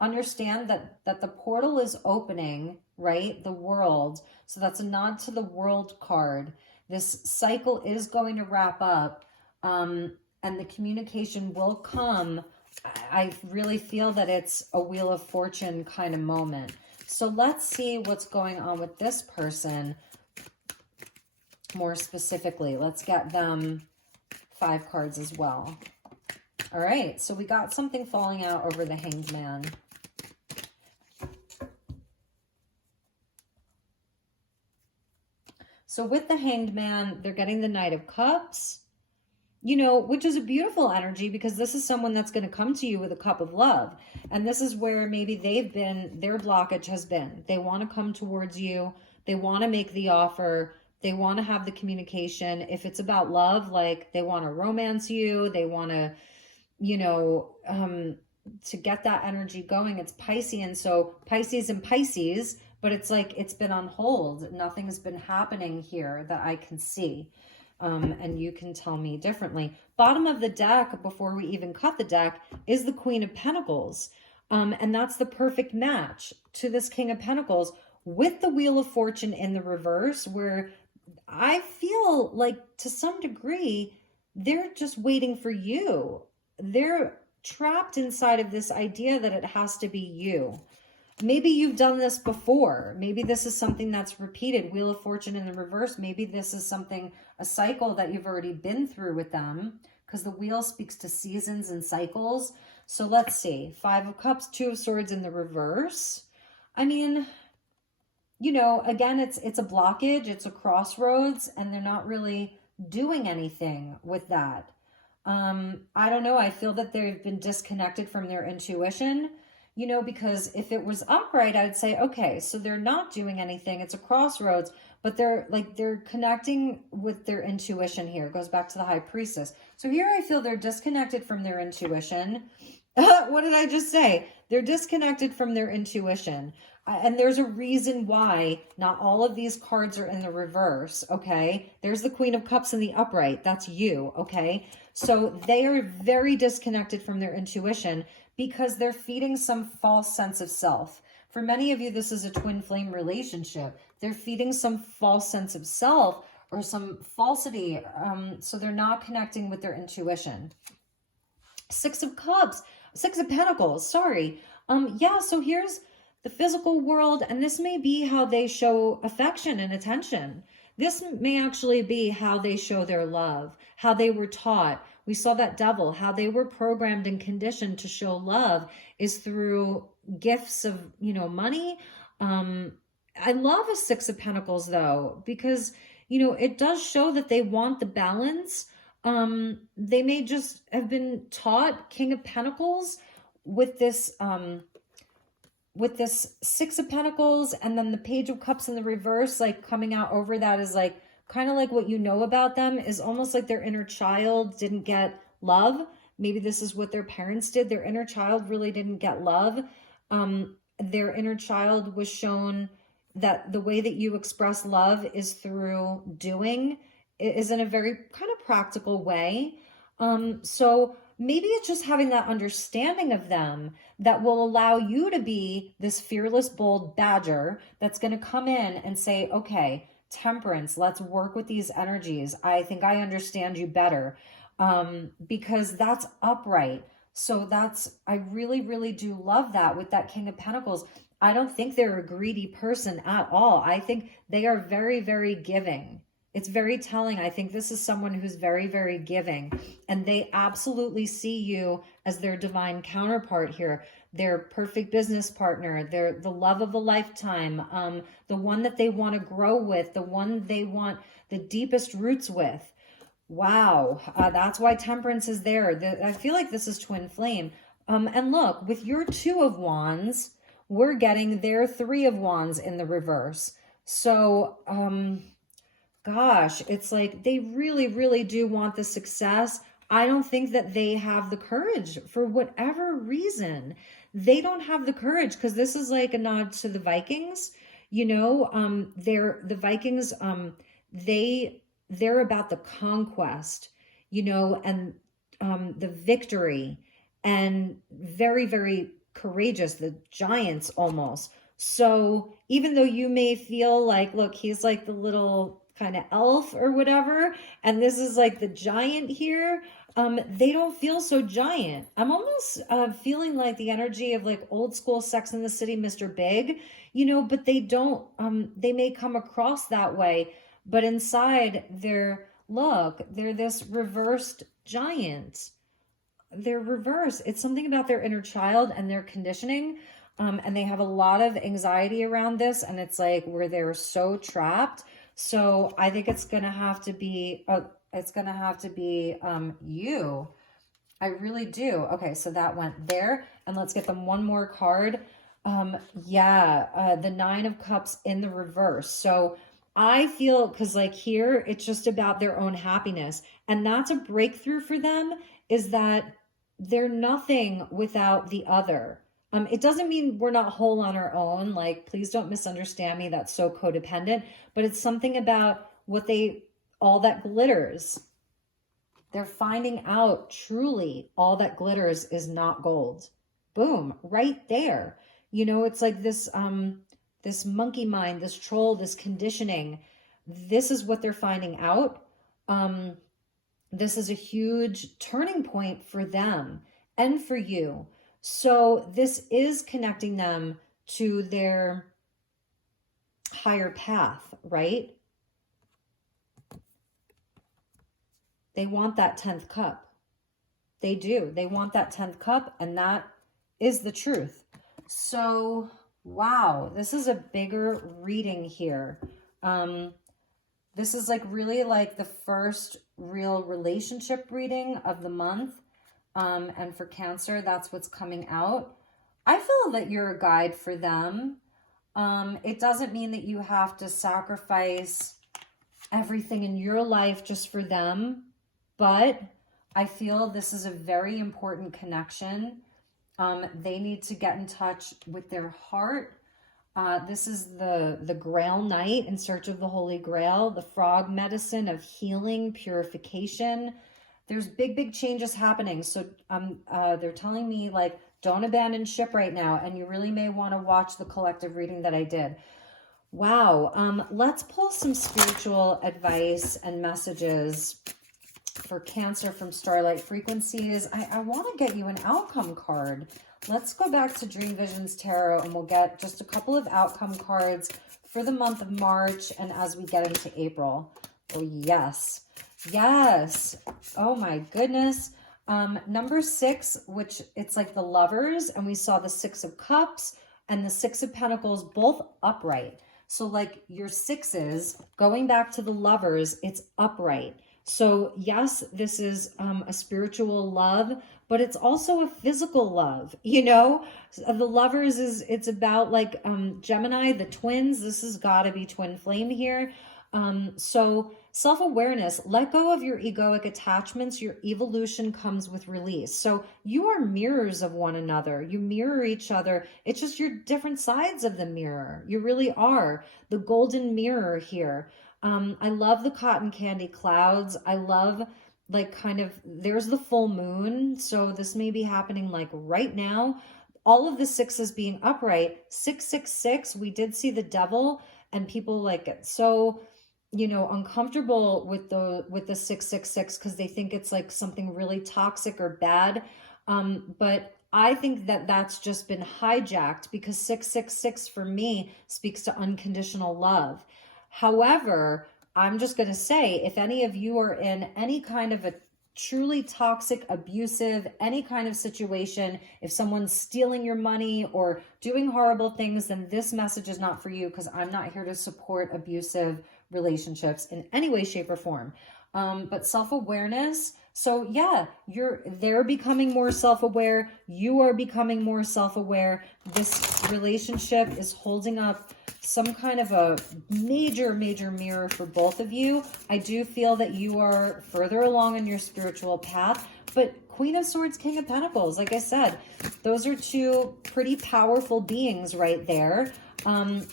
understand that the portal is opening, right? The world. So that's a nod to the world card. This cycle is going to wrap up, and the communication will come. I really feel that it's a Wheel of Fortune kind of moment. So let's see what's going on with this person more specifically. Let's get them 5 cards as well. All right, so we got something falling out over the Hanged Man. So with the Hanged Man, they're getting the Knight of Cups, you know, which is a beautiful energy because this is someone that's going to come to you with a cup of love. And this is where maybe their blockage has been. They want to come towards you. They want to make the offer. They want to have the communication. If it's about love, like they want to romance you, they want to, you know, to get that energy going. It's Piscean. So Pisces and Pisces, but it's like it's been on hold. Nothing has been happening here that I can see. And you can tell me differently. Bottom of the deck, before we even cut the deck, is the Queen of Pentacles. And that's the perfect match to this King of Pentacles with the Wheel of Fortune in the reverse, where I feel like to some degree, they're just waiting for you. They're trapped inside of this idea that it has to be you. Maybe you've done this before. Maybe this is something that's repeated. Wheel of Fortune in the reverse. Maybe this is something, a cycle that you've already been through with them, because the wheel speaks to seasons and cycles. So let's see. 5 of Cups, 2 of Swords in the reverse. I mean, you know, again, it's a blockage. It's a crossroads, and they're not really doing anything with that. I don't know. I feel that they've been disconnected from their intuition. You know, because if it was upright, I would say, okay, so they're not doing anything. It's a crossroads, but they're connecting with their intuition here. It goes back to the High Priestess. So here I feel they're disconnected from their intuition. What did I just say? They're disconnected from their intuition. And there's a reason why not all of these cards are in the reverse, okay? There's the Queen of Cups in the upright. That's you, okay? So they are very disconnected from their intuition, because they're feeding some false sense of self. For many of you, this is a twin flame relationship. They're feeding some false sense of self or some falsity. So they're not connecting with their intuition. 6 of Cups, 6 of Pentacles, sorry. Yeah, so here's the physical world, and this may be how they show affection and attention. This may actually be how they show their love, how they were taught. We saw that Devil, how they were programmed and conditioned to show love is through gifts of, you know, money. I love a 6 of Pentacles though, because, you know, it does show that they want the balance. They may just have been taught King of Pentacles with this 6 of Pentacles, and then the Page of Cups in the reverse, like coming out over that is like, kind of like what you know about them is almost like their inner child didn't get love. Maybe this is what their parents did. Their inner child really didn't get love. Their inner child was shown that the way that you express love is through doing, is in a very kind of practical way. So maybe it's just having that understanding of them that will allow you to be this fearless, bold badger that's going to come in and say, okay, Temperance, let's work with these energies. I think I understand you better, because that's upright. So I really, really do love that with that King of Pentacles. I don't think they're a greedy person at all. I think they are very, very giving. It's very telling. I think this is someone who's very, very giving, and they absolutely see you as their divine counterpart here, their perfect business partner, the love of a lifetime, the one that they want to grow with, the one they want the deepest roots with. Wow, that's why Temperance is there. I feel like this is twin flame. And look, with your 2 of Wands, we're getting their 3 of Wands in the reverse. So, gosh, it's like they really, really do want the success. I don't think that they have the courage for whatever reason. They don't have the courage, because this is like a nod to the Vikings. You know, the Vikings, they're about the conquest, you know, and the victory, and very, very courageous, the giants almost. So even though you may feel like, look, he's like the little kind of elf or whatever, and this is like the giant here, they don't feel so giant. I'm almost feeling like the energy of like old school Sex in the City, Mr. Big, you know, but they don't, they may come across that way, but inside they're this reversed giant. They're reversed. It's something about their inner child and their conditioning. And they have a lot of anxiety around this. And it's like where they're so trapped. So I think it's going to have to be, you. I really do. Okay. So that went there, and let's get them one more card. The Nine of Cups in the reverse. So I feel, because like here, it's just about their own happiness. And that's a breakthrough for them, is that they're nothing without the other. It doesn't mean we're not whole on our own. Like, please don't misunderstand me. That's so codependent. But it's something about all that glitters. They're finding out truly all that glitters is not gold. Boom, right there. You know, it's like this, this monkey mind, this troll, this conditioning. This is what they're finding out. This is a huge turning point for them and for you. So this is connecting them to their higher path, right? They want that 10th cup. They do. They want that 10th cup, and that is the truth. So, wow, this is a bigger reading here. This is like really like the first real relationship reading of the month. And for Cancer, that's what's coming out. I feel that you're a guide for them. It doesn't mean that you have to sacrifice everything in your life just for them, but I feel this is a very important connection. They need to get in touch with their heart. This is the Grail Knight in search of the Holy Grail, the frog medicine of healing, purification. There's big changes happening. So they're telling me, like, don't abandon ship right now. And you really may want to watch the collective reading that I did. Wow. Let's pull some spiritual advice and messages for Cancer from Starlight Frequencies. I want to get you an outcome card. Let's go back to Dream Visions Tarot, and we'll get just a couple of outcome cards for the month of March and as we get into April. Oh, yes. Yes. Oh, my goodness. Number 6, which it's like the Lovers, and we saw the 6 of Cups and the 6 of Pentacles, both upright. So like your 6s, going back to the Lovers, it's upright. So yes, this is a spiritual love, but it's also a physical love. You know, the Lovers it's about like Gemini, the twins. This has got to be twin flame here. So self-awareness, let go of your egoic attachments. Your evolution comes with release. So you are mirrors of one another. You mirror each other. It's just your different sides of the mirror. You really are the golden mirror here. I love the cotton candy clouds. I love like kind of, there's the full moon. So this may be happening like right now. All of the 6s being upright. 666, we did see the devil, and people like get so, you know, uncomfortable with the 666 because they think it's like something really toxic or bad. But I think that that's just been hijacked, because 666 for me speaks to unconditional love. However, I'm just going to say, if any of you are in any kind of a truly toxic, abusive, any kind of situation, if someone's stealing your money or doing horrible things, then this message is not for you, because I'm not here to support abusive relationships in any way, shape, or form. But self-awareness. So yeah, they're becoming more self-aware. You are becoming more self-aware. This relationship is holding up some kind of a major mirror for both of you. I do feel that you are further along in your spiritual path, but Queen of Swords, King of Pentacles, like I said, those are two pretty powerful beings right there.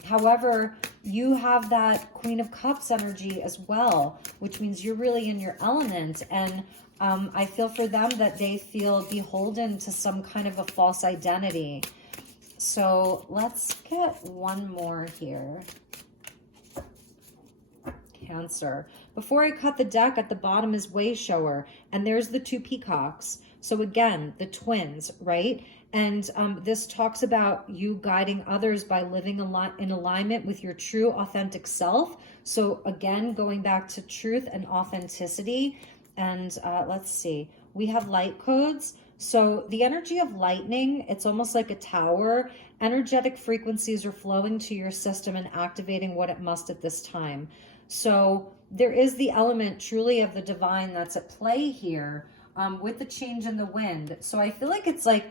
However, you have that Queen of Cups energy as well, which means you're really in your element. And I feel for them that they feel beholden to some kind of a false identity. So let's get one more here. Cancer. Before I cut the deck, at the bottom is Way Shower, and there's the two peacocks. So again, the twins, right? And this talks about you guiding others by living in alignment with your true, authentic self. So again, going back to truth and authenticity. And let's see, we have light codes. So the energy of lightning, it's almost like a tower. Energetic frequencies are flowing to your system and activating what it must at this time. So there is the element truly of the divine that's at play here with the change in the wind. So I feel like it's like,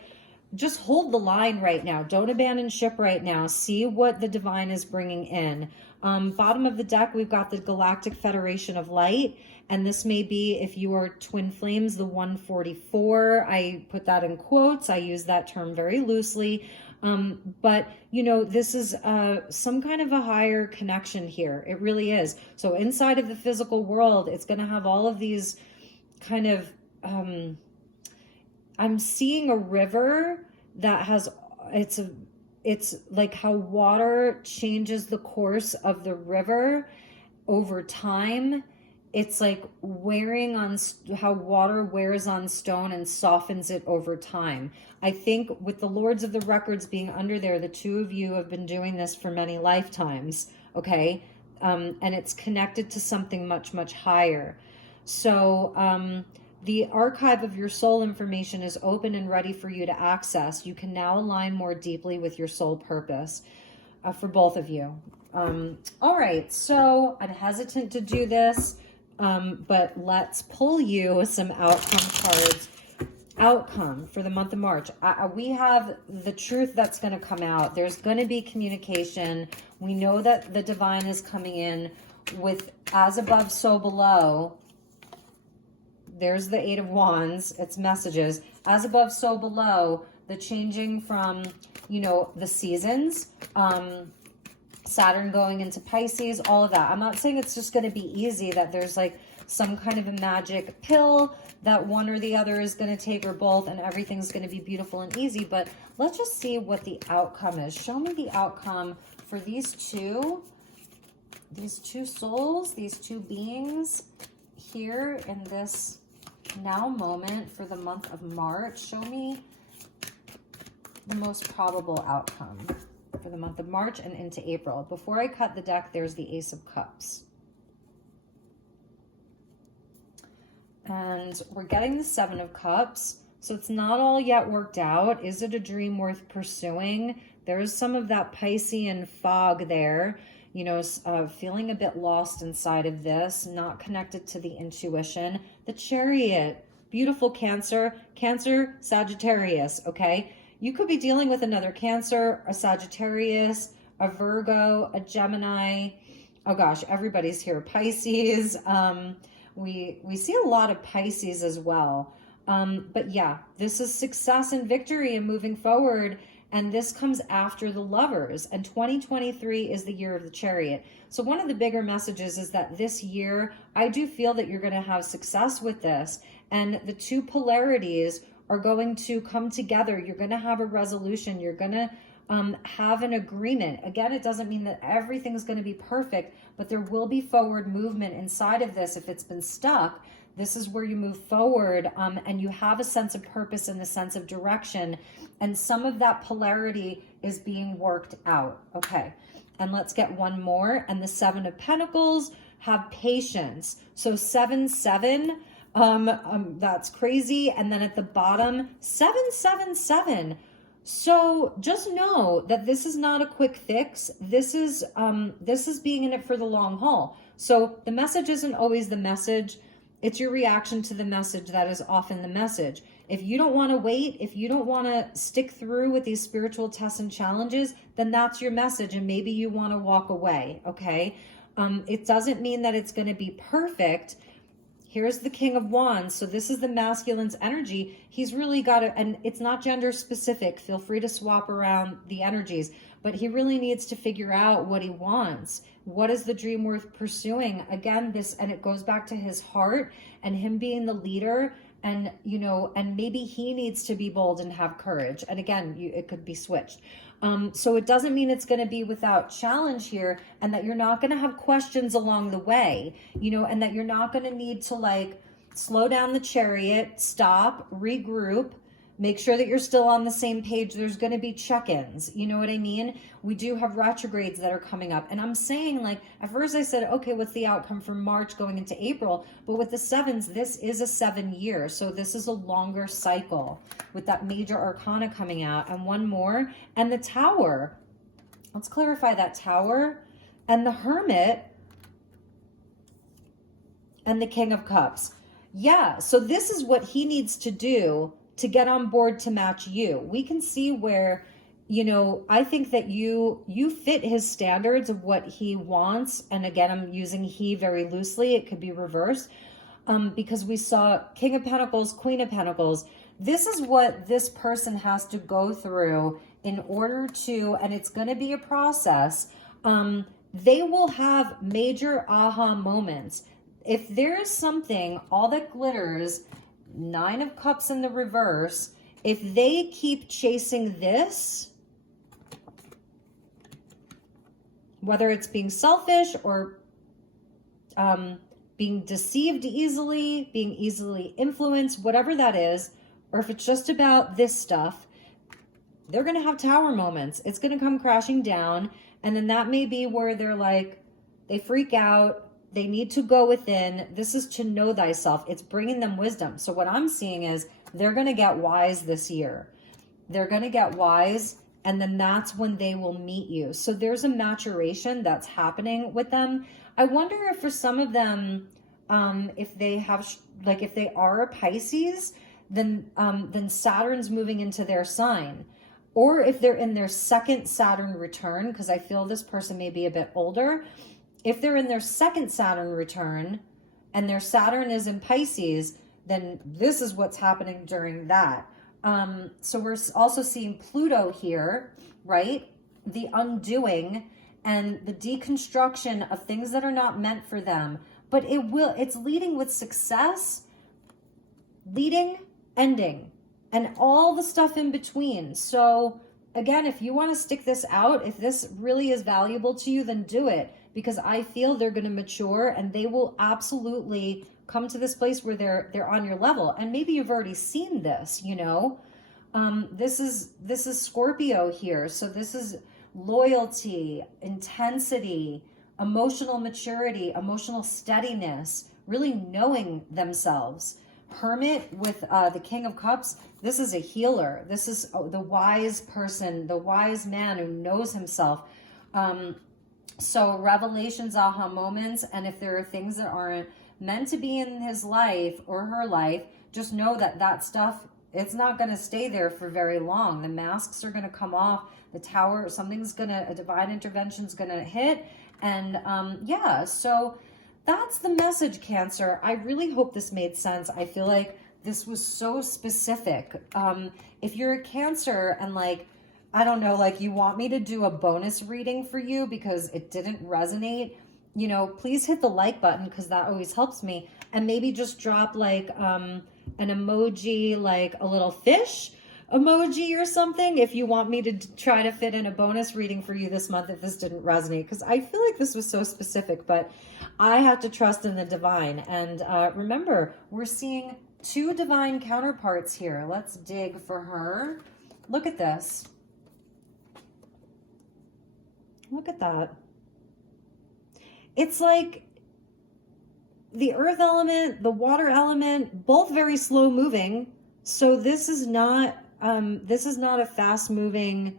just hold the line right now. Don't abandon ship right now. See what the divine is bringing in. Bottom of the deck, we've got the Galactic Federation of Light. And this may be, if you are twin flames, the 144. I put that in quotes. I use that term very loosely. But, you know, this is some kind of a higher connection here. It really is. So inside of the physical world, it's going to have all of these kind of, I'm seeing a river that has, it's like how water changes the course of the river over time. It's like wearing on how water wears on stone and softens it over time. I think with the Lords of the Records being under there, the two of you have been doing this for many lifetimes, okay? And it's connected to something much higher. So the archive of your soul information is open and ready for you to access. You can now align more deeply with your soul purpose for both of you. All right, so I'm hesitant to do this. But let's pull you some outcome cards. Outcome for the month of March. We have the truth that's going to come out. There's going to be communication. We know that the divine is coming in with as above, so below. There's the Eight of Wands. It's messages. As above, so below. The changing from, you know, the seasons. Saturn going into Pisces, all of that. I'm not saying it's just going to be easy, that there's like some kind of a magic pill that one or the other is going to take, or both, and everything's going to be beautiful and easy. But let's just see what the outcome is. Show me the outcome for these two souls, these two beings here in this now moment for the month of March. Show me the most probable outcome for the month of March and into April. Before I cut the deck, there's the Ace of Cups. And we're getting the Seven of Cups. So it's not all yet worked out. Is it a dream worth pursuing? There's some of that Piscean fog there. You know, feeling a bit lost inside of this, not connected to the intuition. The Chariot, beautiful Cancer, Sagittarius, okay? You could be dealing with another Cancer, a Sagittarius, a Virgo, a Gemini. Oh gosh, everybody's here. Pisces. We see a lot of Pisces as well. But yeah, this is success and victory and moving forward. And this comes after the Lovers. And 2023 is the year of the Chariot. So one of the bigger messages is that this year, I do feel that you're going to have success with this. And the two polarities are going to come together. You're going to have a resolution. You're going to have an agreement. Again, it doesn't mean that everything's going to be perfect, but there will be forward movement inside of this. If it's been stuck, this is where you move forward, and you have a sense of purpose and a sense of direction. And some of that polarity is being worked out. Okay. And let's get one more. And the Seven of Pentacles, have patience. So 7-7. That's crazy. And then at the bottom, 7-7-7. So just know that this is not a quick fix. This is being in it for the long haul. So the message isn't always the message. It's your reaction to the message that is often the message. If you don't want to wait, if you don't want to stick through with these spiritual tests and challenges, then that's your message. And maybe you want to walk away. Okay. It doesn't mean that it's going to be perfect. Here's the King of Wands. So this is the masculine's energy. He's really got to, and it's not gender specific. Feel free to swap around the energies, but he really needs to figure out what he wants. What is the dream worth pursuing? Again, and it goes back to his heart and him being the leader, and, you know, and maybe he needs to be bold and have courage. And again, it could be switched. So it doesn't mean it's going to be without challenge here, and that you're not going to have questions along the way, you know, and that you're not going to need to like slow down the chariot, stop, regroup, make sure that you're still on the same page. There's going to be check-ins. You know what I mean? We do have retrogrades that are coming up. And I'm saying, like, at first I said, okay, what's the outcome for March going into April? But with the sevens, this is a 7 year. So this is a longer cycle with that major arcana coming out. And one more. And the Tower. Let's clarify that Tower. And the Hermit. And the King of Cups. Yeah, so this is what he needs to do to get on board to match you. We can see where, you know, I think that you fit his standards of what he wants. And again, I'm using he very loosely. It could be reversed because we saw King of Pentacles, Queen of Pentacles. This is what this person has to go through in order to, and it's going to be a process. They will have major aha moments. If there is something, all that glitters, 9 of Cups in the reverse, if they keep chasing this, whether it's being selfish or being deceived easily, being easily influenced, whatever that is, or if it's just about this stuff, they're going to have Tower moments. It's going to come crashing down. And then that may be where they're like, they freak out. They need to go within. This is to know thyself. It's bringing them wisdom. So what I'm seeing is they're going to get wise this year. They're going to get wise, and then that's when they will meet you. So there's a maturation that's happening with them. I wonder if for some of them, if they have, like if they are a Pisces, then Saturn's moving into their sign. Or if they're in their second Saturn return, because I feel this person may be a bit older. If they're in their second Saturn return and their Saturn is in Pisces, then this is what's happening during that. So we're also seeing Pluto here, right? The undoing and the deconstruction of things that are not meant for them. But it's leading with success, leading, ending, and all the stuff in between. So again, if you want to stick this out, if this really is valuable to you, then do it. Because I feel they're going to mature and they will absolutely come to this place where they're on your level. And maybe you've already seen this, you know. This is Scorpio here. So this is loyalty, intensity, emotional maturity, emotional steadiness, really knowing themselves. Hermit with the King of Cups. This is a healer. This is the wise person, the wise man who knows himself. So revelations, aha moments, and if there are things that aren't meant to be in his life or her life, just know that that stuff, it's not going to stay there for very long. The masks are going to come off. The Tower, a divine intervention's going to hit. And yeah, so that's the message, Cancer. I really hope this made sense. I feel like this was so specific. If you're a Cancer and like, I don't know, like you want me to do a bonus reading for you because it didn't resonate, you know, please hit the like button because that always helps me. And maybe just drop like an emoji, like a little fish emoji or something if you want me to try to fit in a bonus reading for you this month if this didn't resonate. Because I feel like this was so specific, but I have to trust in the divine. And remember, we're seeing 2 divine counterparts here. Let's dig for her. Look at this. Look at that. It's like the earth element, the water element, both very slow moving. So this is not a fast moving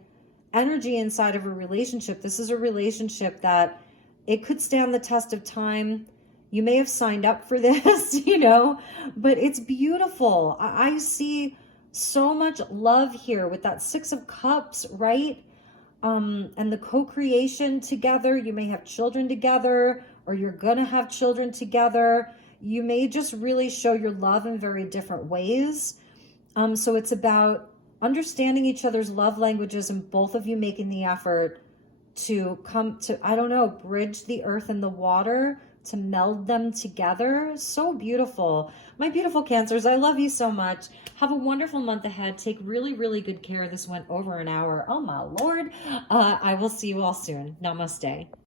energy inside of a relationship. This is a relationship that it could stand the test of time. You may have signed up for this, you know, but it's beautiful. I see So much love here with that Six of Cups, right? And the co-creation together. You may have children together, or you're gonna have children together. You may just really show your love in very different ways. So it's about understanding each other's love languages and both of you making the effort to come to, I don't know, bridge the earth and the water, to meld them together. So beautiful. My beautiful Cancers, I love you so much. Have a wonderful month ahead. Take really, really good care. This went over an hour. Oh my Lord. I will see you all soon. Namaste.